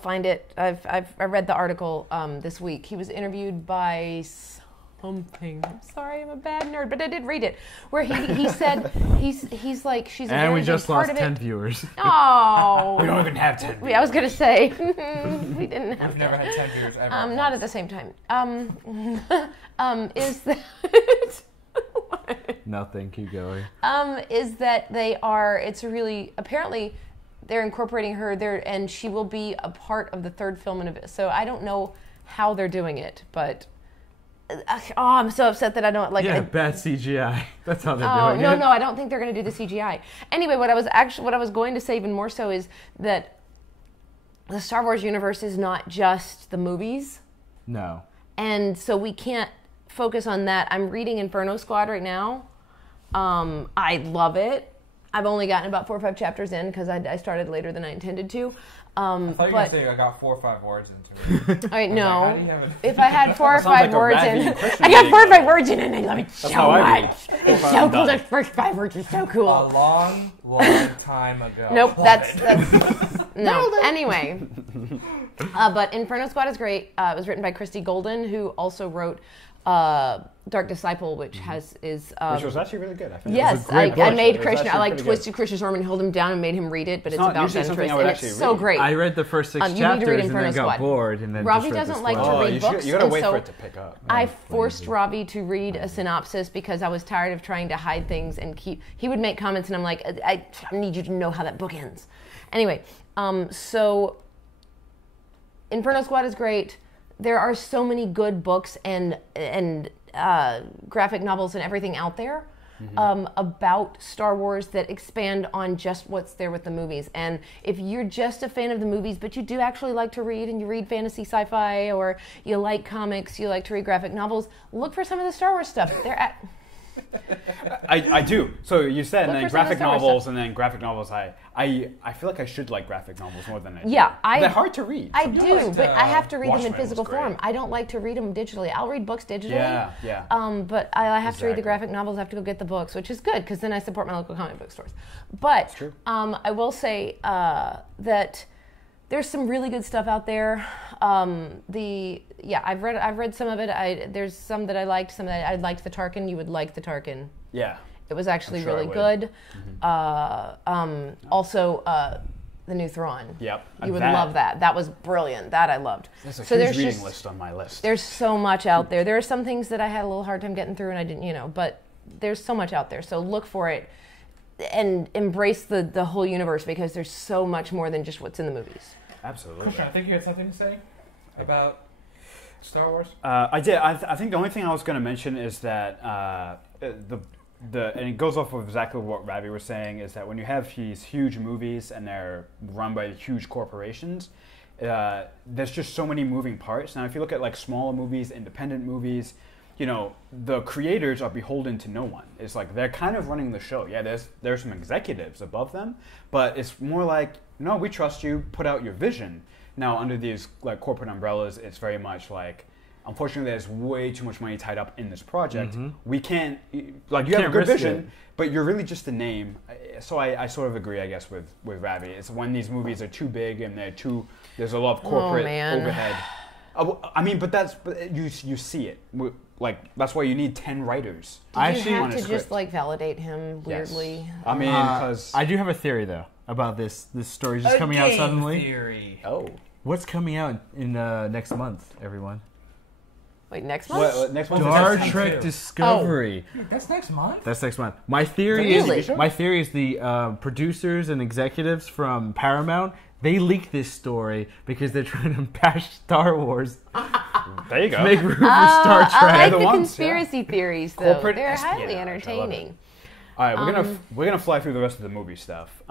find it. I read the article this week. He was interviewed by something. I'm sorry, I'm a bad nerd, but I did read it. Where he said he's like she's. And we just lost 10 viewers. Oh, we don't even have 10. I was gonna say we didn't have. We've never had 10 viewers ever. Not at the same time. Is that? Nothing. Keep going. Is that they are? It's really apparently. They're incorporating her there, and she will be a part of the third film in a. So I don't know how they're doing it, but I'm so upset that I don't like. Yeah, bad CGI. That's how they're doing it. No, I don't think they're going to do the CGI. Anyway, what I was going to say even more so is that the Star Wars universe is not just the movies. No. And so we can't focus on that. I'm reading Inferno Squad right now. I love it. I've only gotten about 4 or 5 chapters in because I started later than I intended to. I thought you were going to say I got 4 or 5 words into it. I know. If I had 4 or 5 words in, I got 4 or 5 words in, and I love it so much. It's so cool. Those first 5 words are so cool. A long time ago. Nope, that's no. Anyway, but Inferno Squad is great. It was written by Christy Golden, who also wrote Dark Disciple, which which was actually really good. I think yes, I made Krishna. I twisted Krishna's arm and held him down and made him read it, but it's about Ventress, and it's so great. I read the first 6 chapters and then got bored, and then Ravi doesn't like to read books. You gotta wait for it to pick up. I forced Ravi to read a synopsis because I was tired of trying to hide things and keep. He would make comments, and I'm like, I need you to know how that book ends. Anyway, so Inferno Squad is great. There are so many good books and graphic novels and everything out there about Star Wars that expand on just what's there with the movies. And if you're just a fan of the movies, but you do actually like to read and you read fantasy sci-fi or you like comics, you like to read graphic novels, look for some of the Star Wars stuff. I do. So you said, and then graphic novels, I feel like I should like graphic novels more than I do. Yeah, they're hard to read. I do, but I have to read them in physical form. I don't like to read them digitally. I'll read books digitally. Yeah. But I have to read the graphic novels. I have to go get the books, which is good because then I support my local comic book stores. But I will say that there's some really good stuff out there. I've read some of it. There's some that I liked. Some that I liked. The Tarkin. You would like the Tarkin. Yeah. It was actually really good. Mm-hmm. Also, the new Thorne. Yep. You would love that. That was brilliant. That I loved. There's a huge reading list on my list. There's so much out there. There are some things that I had a little hard time getting through, and I didn't, but there's so much out there. So look for it and embrace the whole universe because there's so much more than just what's in the movies. Absolutely. Krishna, I think you had something to say about Star Wars? I did. I think the only thing I was going to mention is that and it goes off of exactly what Ravi was saying, is that when you have these huge movies and they're run by huge corporations, there's just so many moving parts. Now, if you look at like smaller movies, independent movies, you know, the creators are beholden to no one. It's like they're kind of running the show. Yeah, there's some executives above them, but it's more like, no, we trust you. Put out your vision. Now, under these like corporate umbrellas, it's very much like, unfortunately, there's way too much money tied up in this project. We can't, like, you have a good vision, but you're really just a name. So I sort of agree, I guess, with Ravi. It's when these movies are too big and there's a lot of corporate overhead. I mean, but you see it. Like, that's why you need 10 writers. Did you have to just like validate him weirdly? Yes. I mean, because I do have a theory though about this story just coming out suddenly. Theory. Oh, what's coming out in next month, everyone? Wait, next month? What, next month? Star Trek Discovery. Oh. That's next month? That's next month. My theory is the producers and executives from Paramount, they leaked this story because they're trying to bash Star Wars. There you go. Make room for Star Trek. I like the conspiracy theories, though. Corporate They're highly espionage. entertaining. All right, we're gonna fly through the rest of the movie stuff.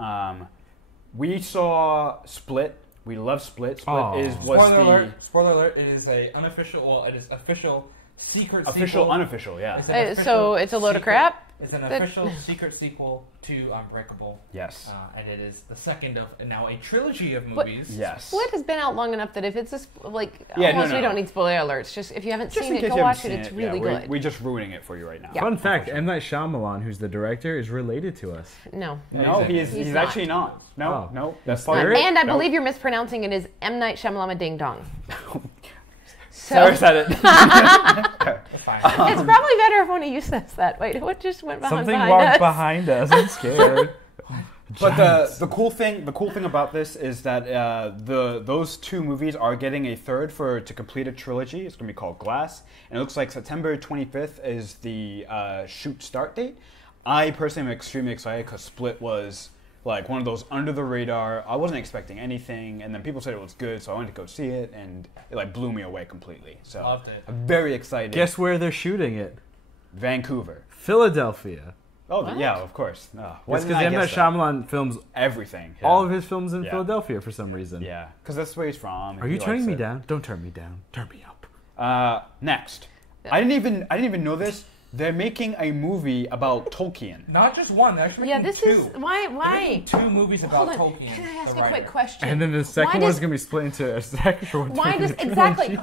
We saw Split. We love Split. Split Spoiler alert! It is a unofficial. Well, it is official secret. Official, sequel. unofficial. Yeah. So it's a load of crap. It's an official secret sequel to Unbreakable. Yes. And it is the second of now a trilogy of movies. Yes. Split has been out long enough that if it's we don't need spoiler alerts. Just if you haven't seen it, go watch it. It's really good. We're just ruining it for you right now. Yeah. Fun fact: M. Night Shyamalan, who's the director, is related to us. No, he's actually not. No, that's Spirit? And I believe you're mispronouncing it as M. Night Shyamalan Ding Dong. Sarah said it. That's fine. It's probably better if one of you says that. Wait, what just went behind us? Behind us. I'm scared. But the cool thing about this is that those two movies are getting a third to complete a trilogy. It's going to be called Glass, and it looks like September 25th is the shoot start date. I personally am extremely excited because Split was like one of those under the radar. I wasn't expecting anything, and then people said it was good, so I went to go see it, and it like blew me away completely. So loved it. I'm very excited. Guess where they're shooting it? Vancouver. Philadelphia. Oh, yeah, of course. That's because M. Night Shyamalan films everything. Yeah. All of his films in Philadelphia for some reason. Yeah, because that's where he's from. Are you turning me down? Don't turn me down. Turn me up. Next, I didn't even know this. They're making a movie about Tolkien. Not just one. They're actually making two. Is why? They're making two movies about Tolkien. Can I ask a quick question? And then the second one's gonna be split into a sexual. Why does everything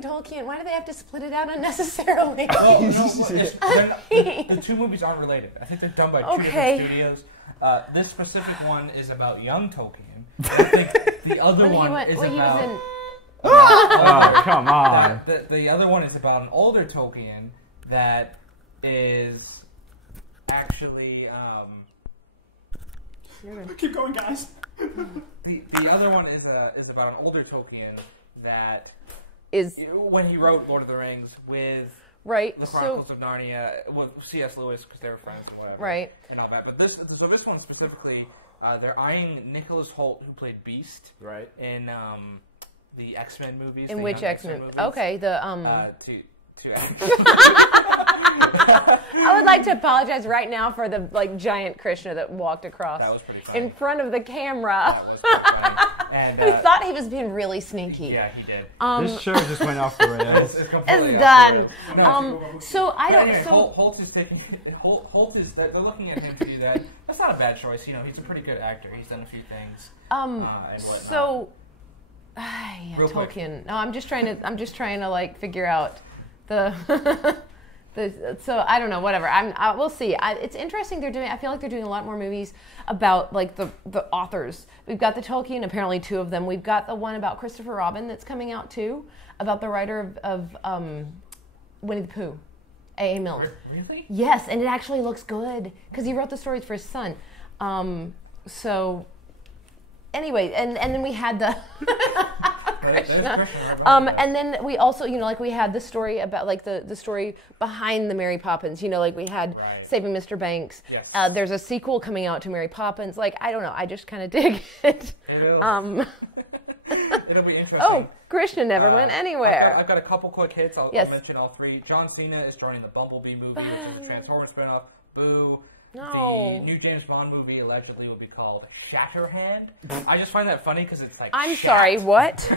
Tolkien? Why do they have to split it out unnecessarily? The two movies aren't related. I think they're done by two different studios. This specific one is about young Tolkien. I think the other one is about. Oh, come on. The other one is about an older Tolkien that is actually... Keep going, guys. The other one is about an older Tolkien that is... When he wrote Lord of the Rings with... Right. The Chronicles of Narnia, with C.S. Lewis, because they were friends and whatever. Right. And all that. But this one specifically, they're eyeing Nicholas Hoult, who played Beast. Right. In... the X-Men movies. In which X-Men? Okay, the I would like to apologize right now for the giant Krishna that walked across. That was pretty funny. In front of the camera. That was pretty funny. And who thought he was being really sneaky. Yeah, he did. This show just went off the rails. It's done. So I don't. Anyway, Holt is taking. Holt is. They're looking at him to do that. That's not a bad choice. You know, he's a pretty good actor. He's done a few things. And whatnot. So. Yeah, Real Tolkien. quick. No, I'm just trying to figure out the so I don't know, whatever. We'll see. It's interesting. I feel like they're doing a lot more movies about the authors. We've got the Tolkien, apparently 2 of them. We've got the one about Christopher Robin that's coming out too, about the writer of Winnie the Pooh, A.A. Milne. Really? Yes, and it actually looks good because he wrote the stories for his son. So. Anyway, and then we had the Krishna. And then we also, we had the story about the story behind the Mary Poppins. We had Saving Mr. Banks. Yes. There's a sequel coming out to Mary Poppins. I don't know. I just kind of dig it. It'll be interesting. Oh, Krishna never went anywhere. I've got a couple quick hits. I'll mention all 3. John Cena is joining the Bumblebee movie, which is a Transformers spinoff. Boo. No. The new James Bond movie allegedly will be called Shatterhand. I just find that funny because it's like I'm sorry, what?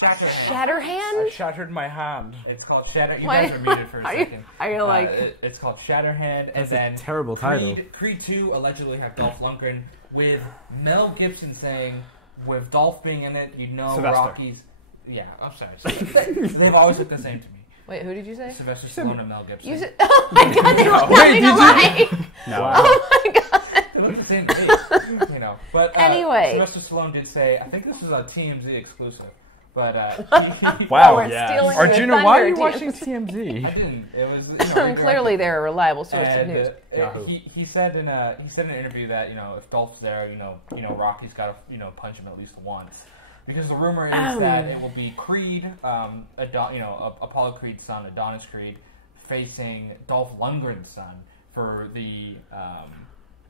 Shatterhand. Shatterhand? I shattered my hand. It's called Shatter. You Why- guys are muted for a second. Are you like... It's called Shatterhand, and That's a then terrible title. Creed 2 allegedly have Dolph Lundgren with Mel Gibson saying, with Dolph being in it, you know Sylvester. Rocky's. Yeah, I'm sorry. They've always looked the same to me. Wait, who did you say? Sylvester Stallone and Mel Gibson. You said... Oh my god, they look Wait, nothing alike! No. Oh my god. They look the same to me, you know. But Anyway. Sylvester Stallone did say, I think this is a TMZ exclusive, but Wow, we're yeah. stealing your Arjuna, why are you thunder, watching I TMZ? didn't. It was Clearly, they're a reliable source of and, news. Yahoo. he said in an interview that if Dolph's there, Rocky's got to punch him at least once, because the rumor is that it will be Creed, Apollo Creed's son, Adonis Creed, facing Dolph Lundgren's son for the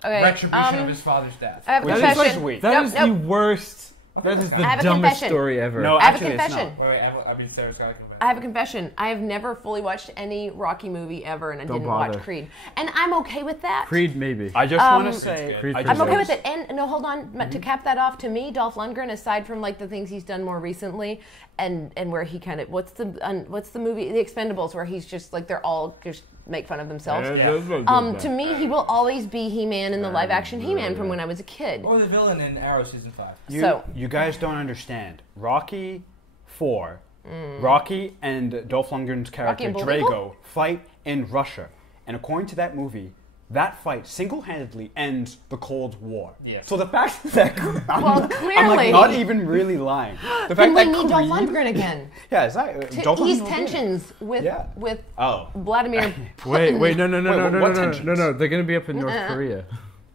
retribution of his father's death. I have a Which is confession. sweet. That is Nope. the worst. That is I the have a dumbest confession. story ever. No, I have a actually, it's confession. not. Wait, Sarah's got a confession. I have a confession. I have never fully watched any Rocky movie ever, and I Don't didn't bother. watch Creed. And I'm okay with that. Creed, maybe. I just want to say, Creed I for just I'm okay want with it. And no, hold on. To cap that off, to me, Dolph Lundgren, aside from like the things he's done more recently, and where he kind of what's the movie The Expendables, where he's just like they're all just make fun of themselves. To me, he will always be He-Man in the live-action He-Man from when I was a kid. Or the villain in Arrow Season 5. You guys don't understand. Rocky 4, Rocky and Dolph Lundgren's character and Bullwinkle? Drago fight in Russia. And according to that movie, that fight single-handedly ends the Cold War. Yes. So the fact that I'm like clearly. not even really lying. The Then fact we that need Dolph Creed- Lundgren again Yeah, is that to Dolph ease Lundgren will be in it. tensions with Oh. Vladimir. Wait, no, Wait, no. what tensions? No, they're going to be up in North Korea.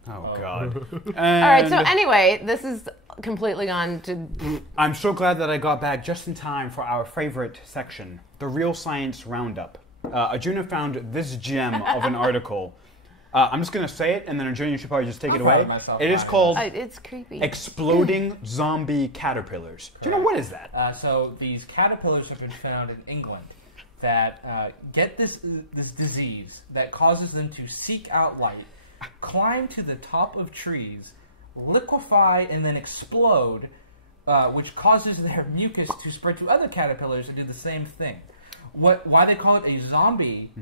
Oh God. All right. So anyway, this is completely gone to. I'm so glad that I got back just in time for our favorite section, the Real Science Roundup. Arjuna found this gem of an article. I'm just going to say it, and then Arjuna, you should probably just take it away. It is called It's creepy. Exploding Zombie Caterpillars. Do you know what is that? So these caterpillars have been found in England that get this disease that causes them to seek out light, climb to the top of trees, liquefy, and then explode, which causes their mucus to spread to other caterpillars and do the same thing. Why they call it a zombie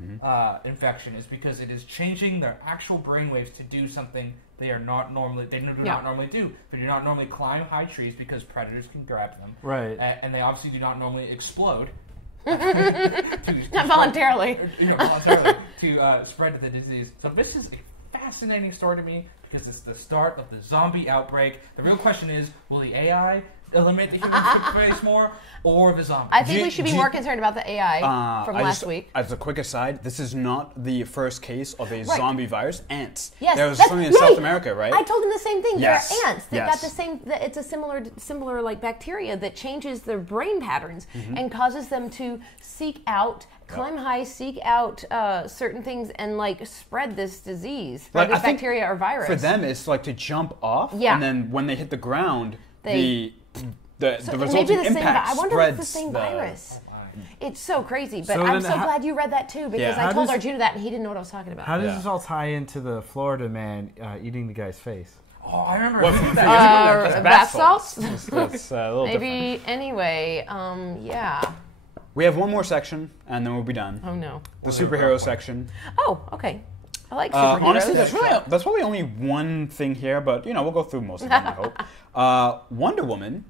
infection is because it is changing their actual brainwaves to do something they not normally do. They do not normally climb high trees because predators can grab them. Right. And they obviously do not normally explode. Not voluntarily. Voluntarily to spread the disease. So this is a fascinating story to me because it's the start of the zombie outbreak. The real question is, will the AI eliminate the human face more, or the zombie? I think we should be more concerned about the AI from last week. As a quick aside, this is not the first case of a zombie virus. Ants. Yes, there was something in South America, right? I told him the same thing. Yes. They're ants. They've Yes. got the same. It's a similar like bacteria that changes their brain patterns and causes them to seek out, climb high, seek out certain things, and like spread this disease, spread this bacteria or virus. For them, it's like to jump off, and then when they hit the ground, the resulting impact I wonder spreads if it's the same virus. Oh, It's so crazy, but So I'm then so glad you read that too, because I told Arjuna that and he didn't know what I was talking about. How does this all tie into the Florida man eating the guy's face? Oh, I remember. Bath salts? That's a little Maybe different. anyway, yeah. We have one more section, and then we'll be done. Oh no. The superhero section. Oh, okay. I like superheroes. Honestly, that's probably only one thing here, but we'll go through most of them, I hope. Wonder Woman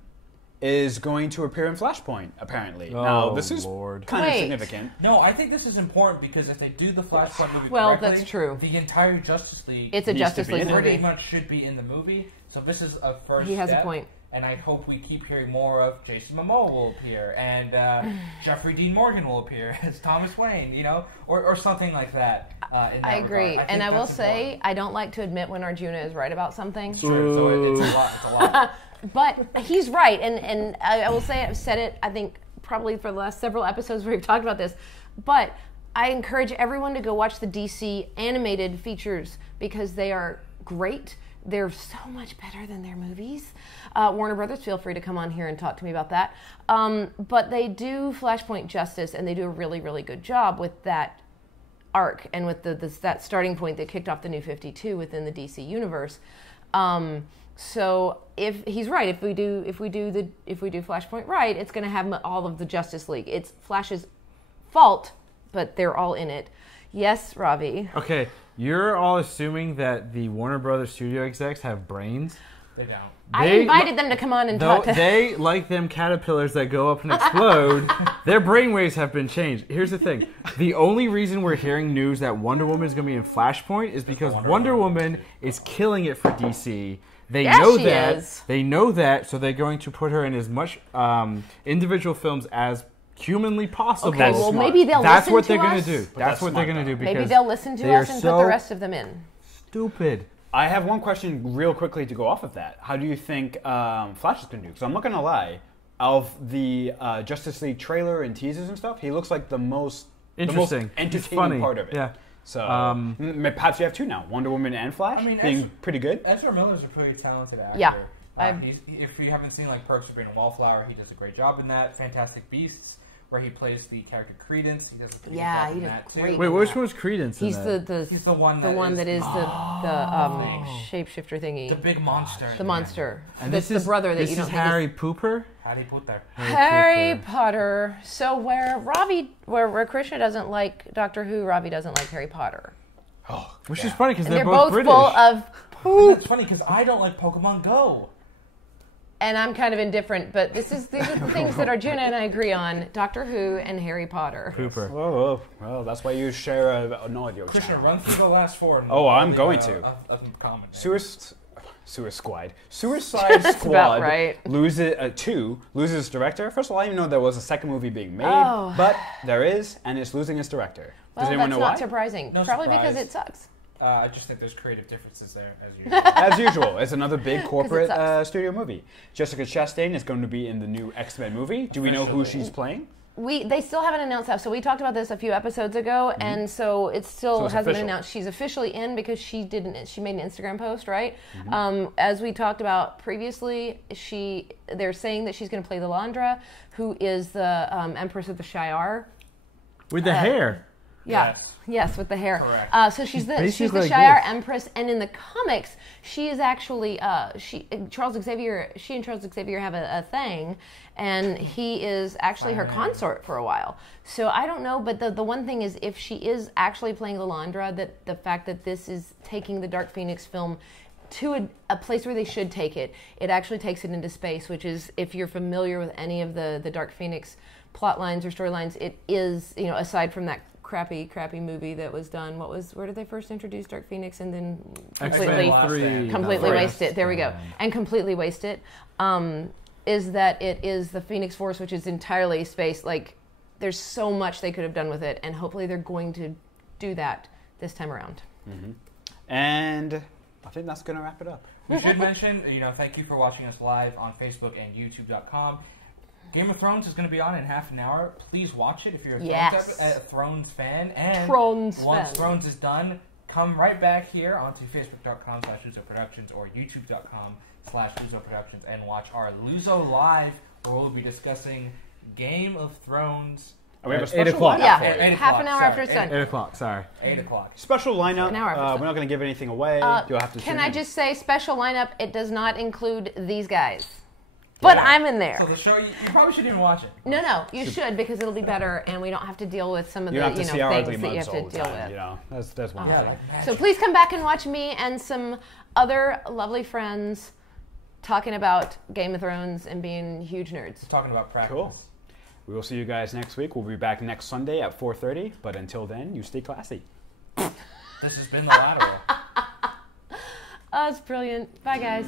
is going to appear in Flashpoint, apparently. Now, this is kind of significant. No, I think this is important because if they do the Flashpoint movie well, correctly, that's true. The entire Justice League It's a Justice League movie. pretty much should be in the movie. So this is a first He has step. a point. And I hope we keep hearing more of Jason Momoa will appear, and Jeffrey Dean Morgan will appear as Thomas Wayne, or something like that. In that I agree. regard. And I will say, I don't like to admit when Arjuna is right about something. Sure, so it's a lot. It's a lot. But he's right, and I will say I've said it, I think, probably for the last several episodes where we've talked about this, but I encourage everyone to go watch the DC animated features because they are great. They're so much better than their movies. Warner Brothers, feel free to come on here and talk to me about that. But they do Flashpoint justice, and they do a really, really good job with that arc and with that starting point that kicked off the New 52 within the DC universe. So if he's right, if we do Flashpoint right, it's going to have all of the Justice League. It's Flash's fault, but they're all in it. Yes, Ravi. Okay, you're all assuming that the Warner Brothers studio execs have brains. They don't. I invited them to come on and talk to They, like them caterpillars that go up and explode, their brainwaves have been changed. Here's the thing. The only reason we're hearing news that Wonder Woman is going to be in Flashpoint is because Wonder Woman is killing it for DC. They know that. They know that, so they're going to put her in as much individual films as humanly possible. Okay, well, maybe they'll listen to us. That's what they're going to do. That's what they're going to do because maybe they'll listen to us and put the rest of them in. Stupid. I have one question real quickly to go off of that. How do you think Flash is going to do? Because I'm not going to lie, of the Justice League trailer and teasers and stuff, he looks like the most entertaining part of it. Yeah. So perhaps you have two now, Wonder Woman and Flash, being pretty good. Ezra Miller's a pretty talented actor. Yeah. If you haven't seen like Perks of Being a Wallflower, he does a great job in that. Fantastic Beasts, where he plays the character Credence, he does a pretty good job in that too. Wait, which one's Credence? He's the one that is the shapeshifter thingy. The big monster. The monster. And this is the brother that you don't. This is Harry Pooper. Harry Potter. Harry Potter. So where Krishna doesn't like Doctor Who, Ravi doesn't like Harry Potter. Which is funny because they're both British. Full of poop. That's funny because I don't like Pokemon Go. And I'm kind of indifferent, but these are the things that Arjuna and I agree on: Doctor Who and Harry Potter. Pooper. Whoa. Well, that's why you share an audio channel. Krishna, run through the last four. I'm going to. Suicide Squad right. loses its director. First of all, I didn't know there was a second movie being made, but there is, and it's losing its director. Well, Does anyone know why? that's not surprising. No Probably surprise. because it sucks. I just think there's creative differences there, as usual. As usual, it's another big corporate studio movie. Jessica Chastain is going to be in the new X-Men movie. Do we know who she's playing? They still haven't announced that. So we talked about this a few episodes ago, and so it still hasn't been announced. She's officially in because she made an Instagram post, right? As we talked about previously, they're saying that she's going to play the Landra, who is the Empress of the Shi'ar. With the hair. Yeah. Yes, with the hair. Correct. So she's the like Shi'ar Empress, and in the comics, she is actually she and Charles Xavier have a thing, and he is actually her consort for a while. So I don't know, but the one thing is, if she is actually playing Lilandra, that the fact that this is taking the Dark Phoenix film to a place where they should take it, it actually takes it into space, which is, if you're familiar with any of the Dark Phoenix plot lines or storylines, it is, aside from that crappy movie that was done. Where did they first introduce Dark Phoenix and then completely waste it? There we go. And completely waste it. Is that it is the Phoenix Force, which is entirely space. Like, there's so much they could have done with it, and hopefully they're going to do that this time around. And I think that's going to wrap it up. We should mention, thank you for watching us live on Facebook and YouTube.com. Game of Thrones is going to be on in half an hour. Please watch it if you're a Thrones fan. And once Thrones is done, come right back here onto Facebook.com/LuZo Productions or YouTube.com/LuZo Productions and watch our LuZo Live, where we'll be discussing Game of Thrones. We have a special 8 o'clock. Yeah, half an hour after it's done. 8 o'clock, sorry. 8 o'clock. Special lineup. An hour after we're not going to give anything away. You'll have to. Can I just say, special lineup? It does not include these guys. But I'm in there. So the show, you probably shouldn't even watch it. No, you should, because it'll be better, and we don't have to deal with some of the things that you have to deal with. That's one thing. So please come back and watch me and some other lovely friends talking about Game of Thrones and being huge nerds. Talking about practice. Cool. We will see you guys next week. We'll be back next Sunday at 4:30. But until then, you stay classy. This has been The Lateral. Oh, it's brilliant. Bye, guys.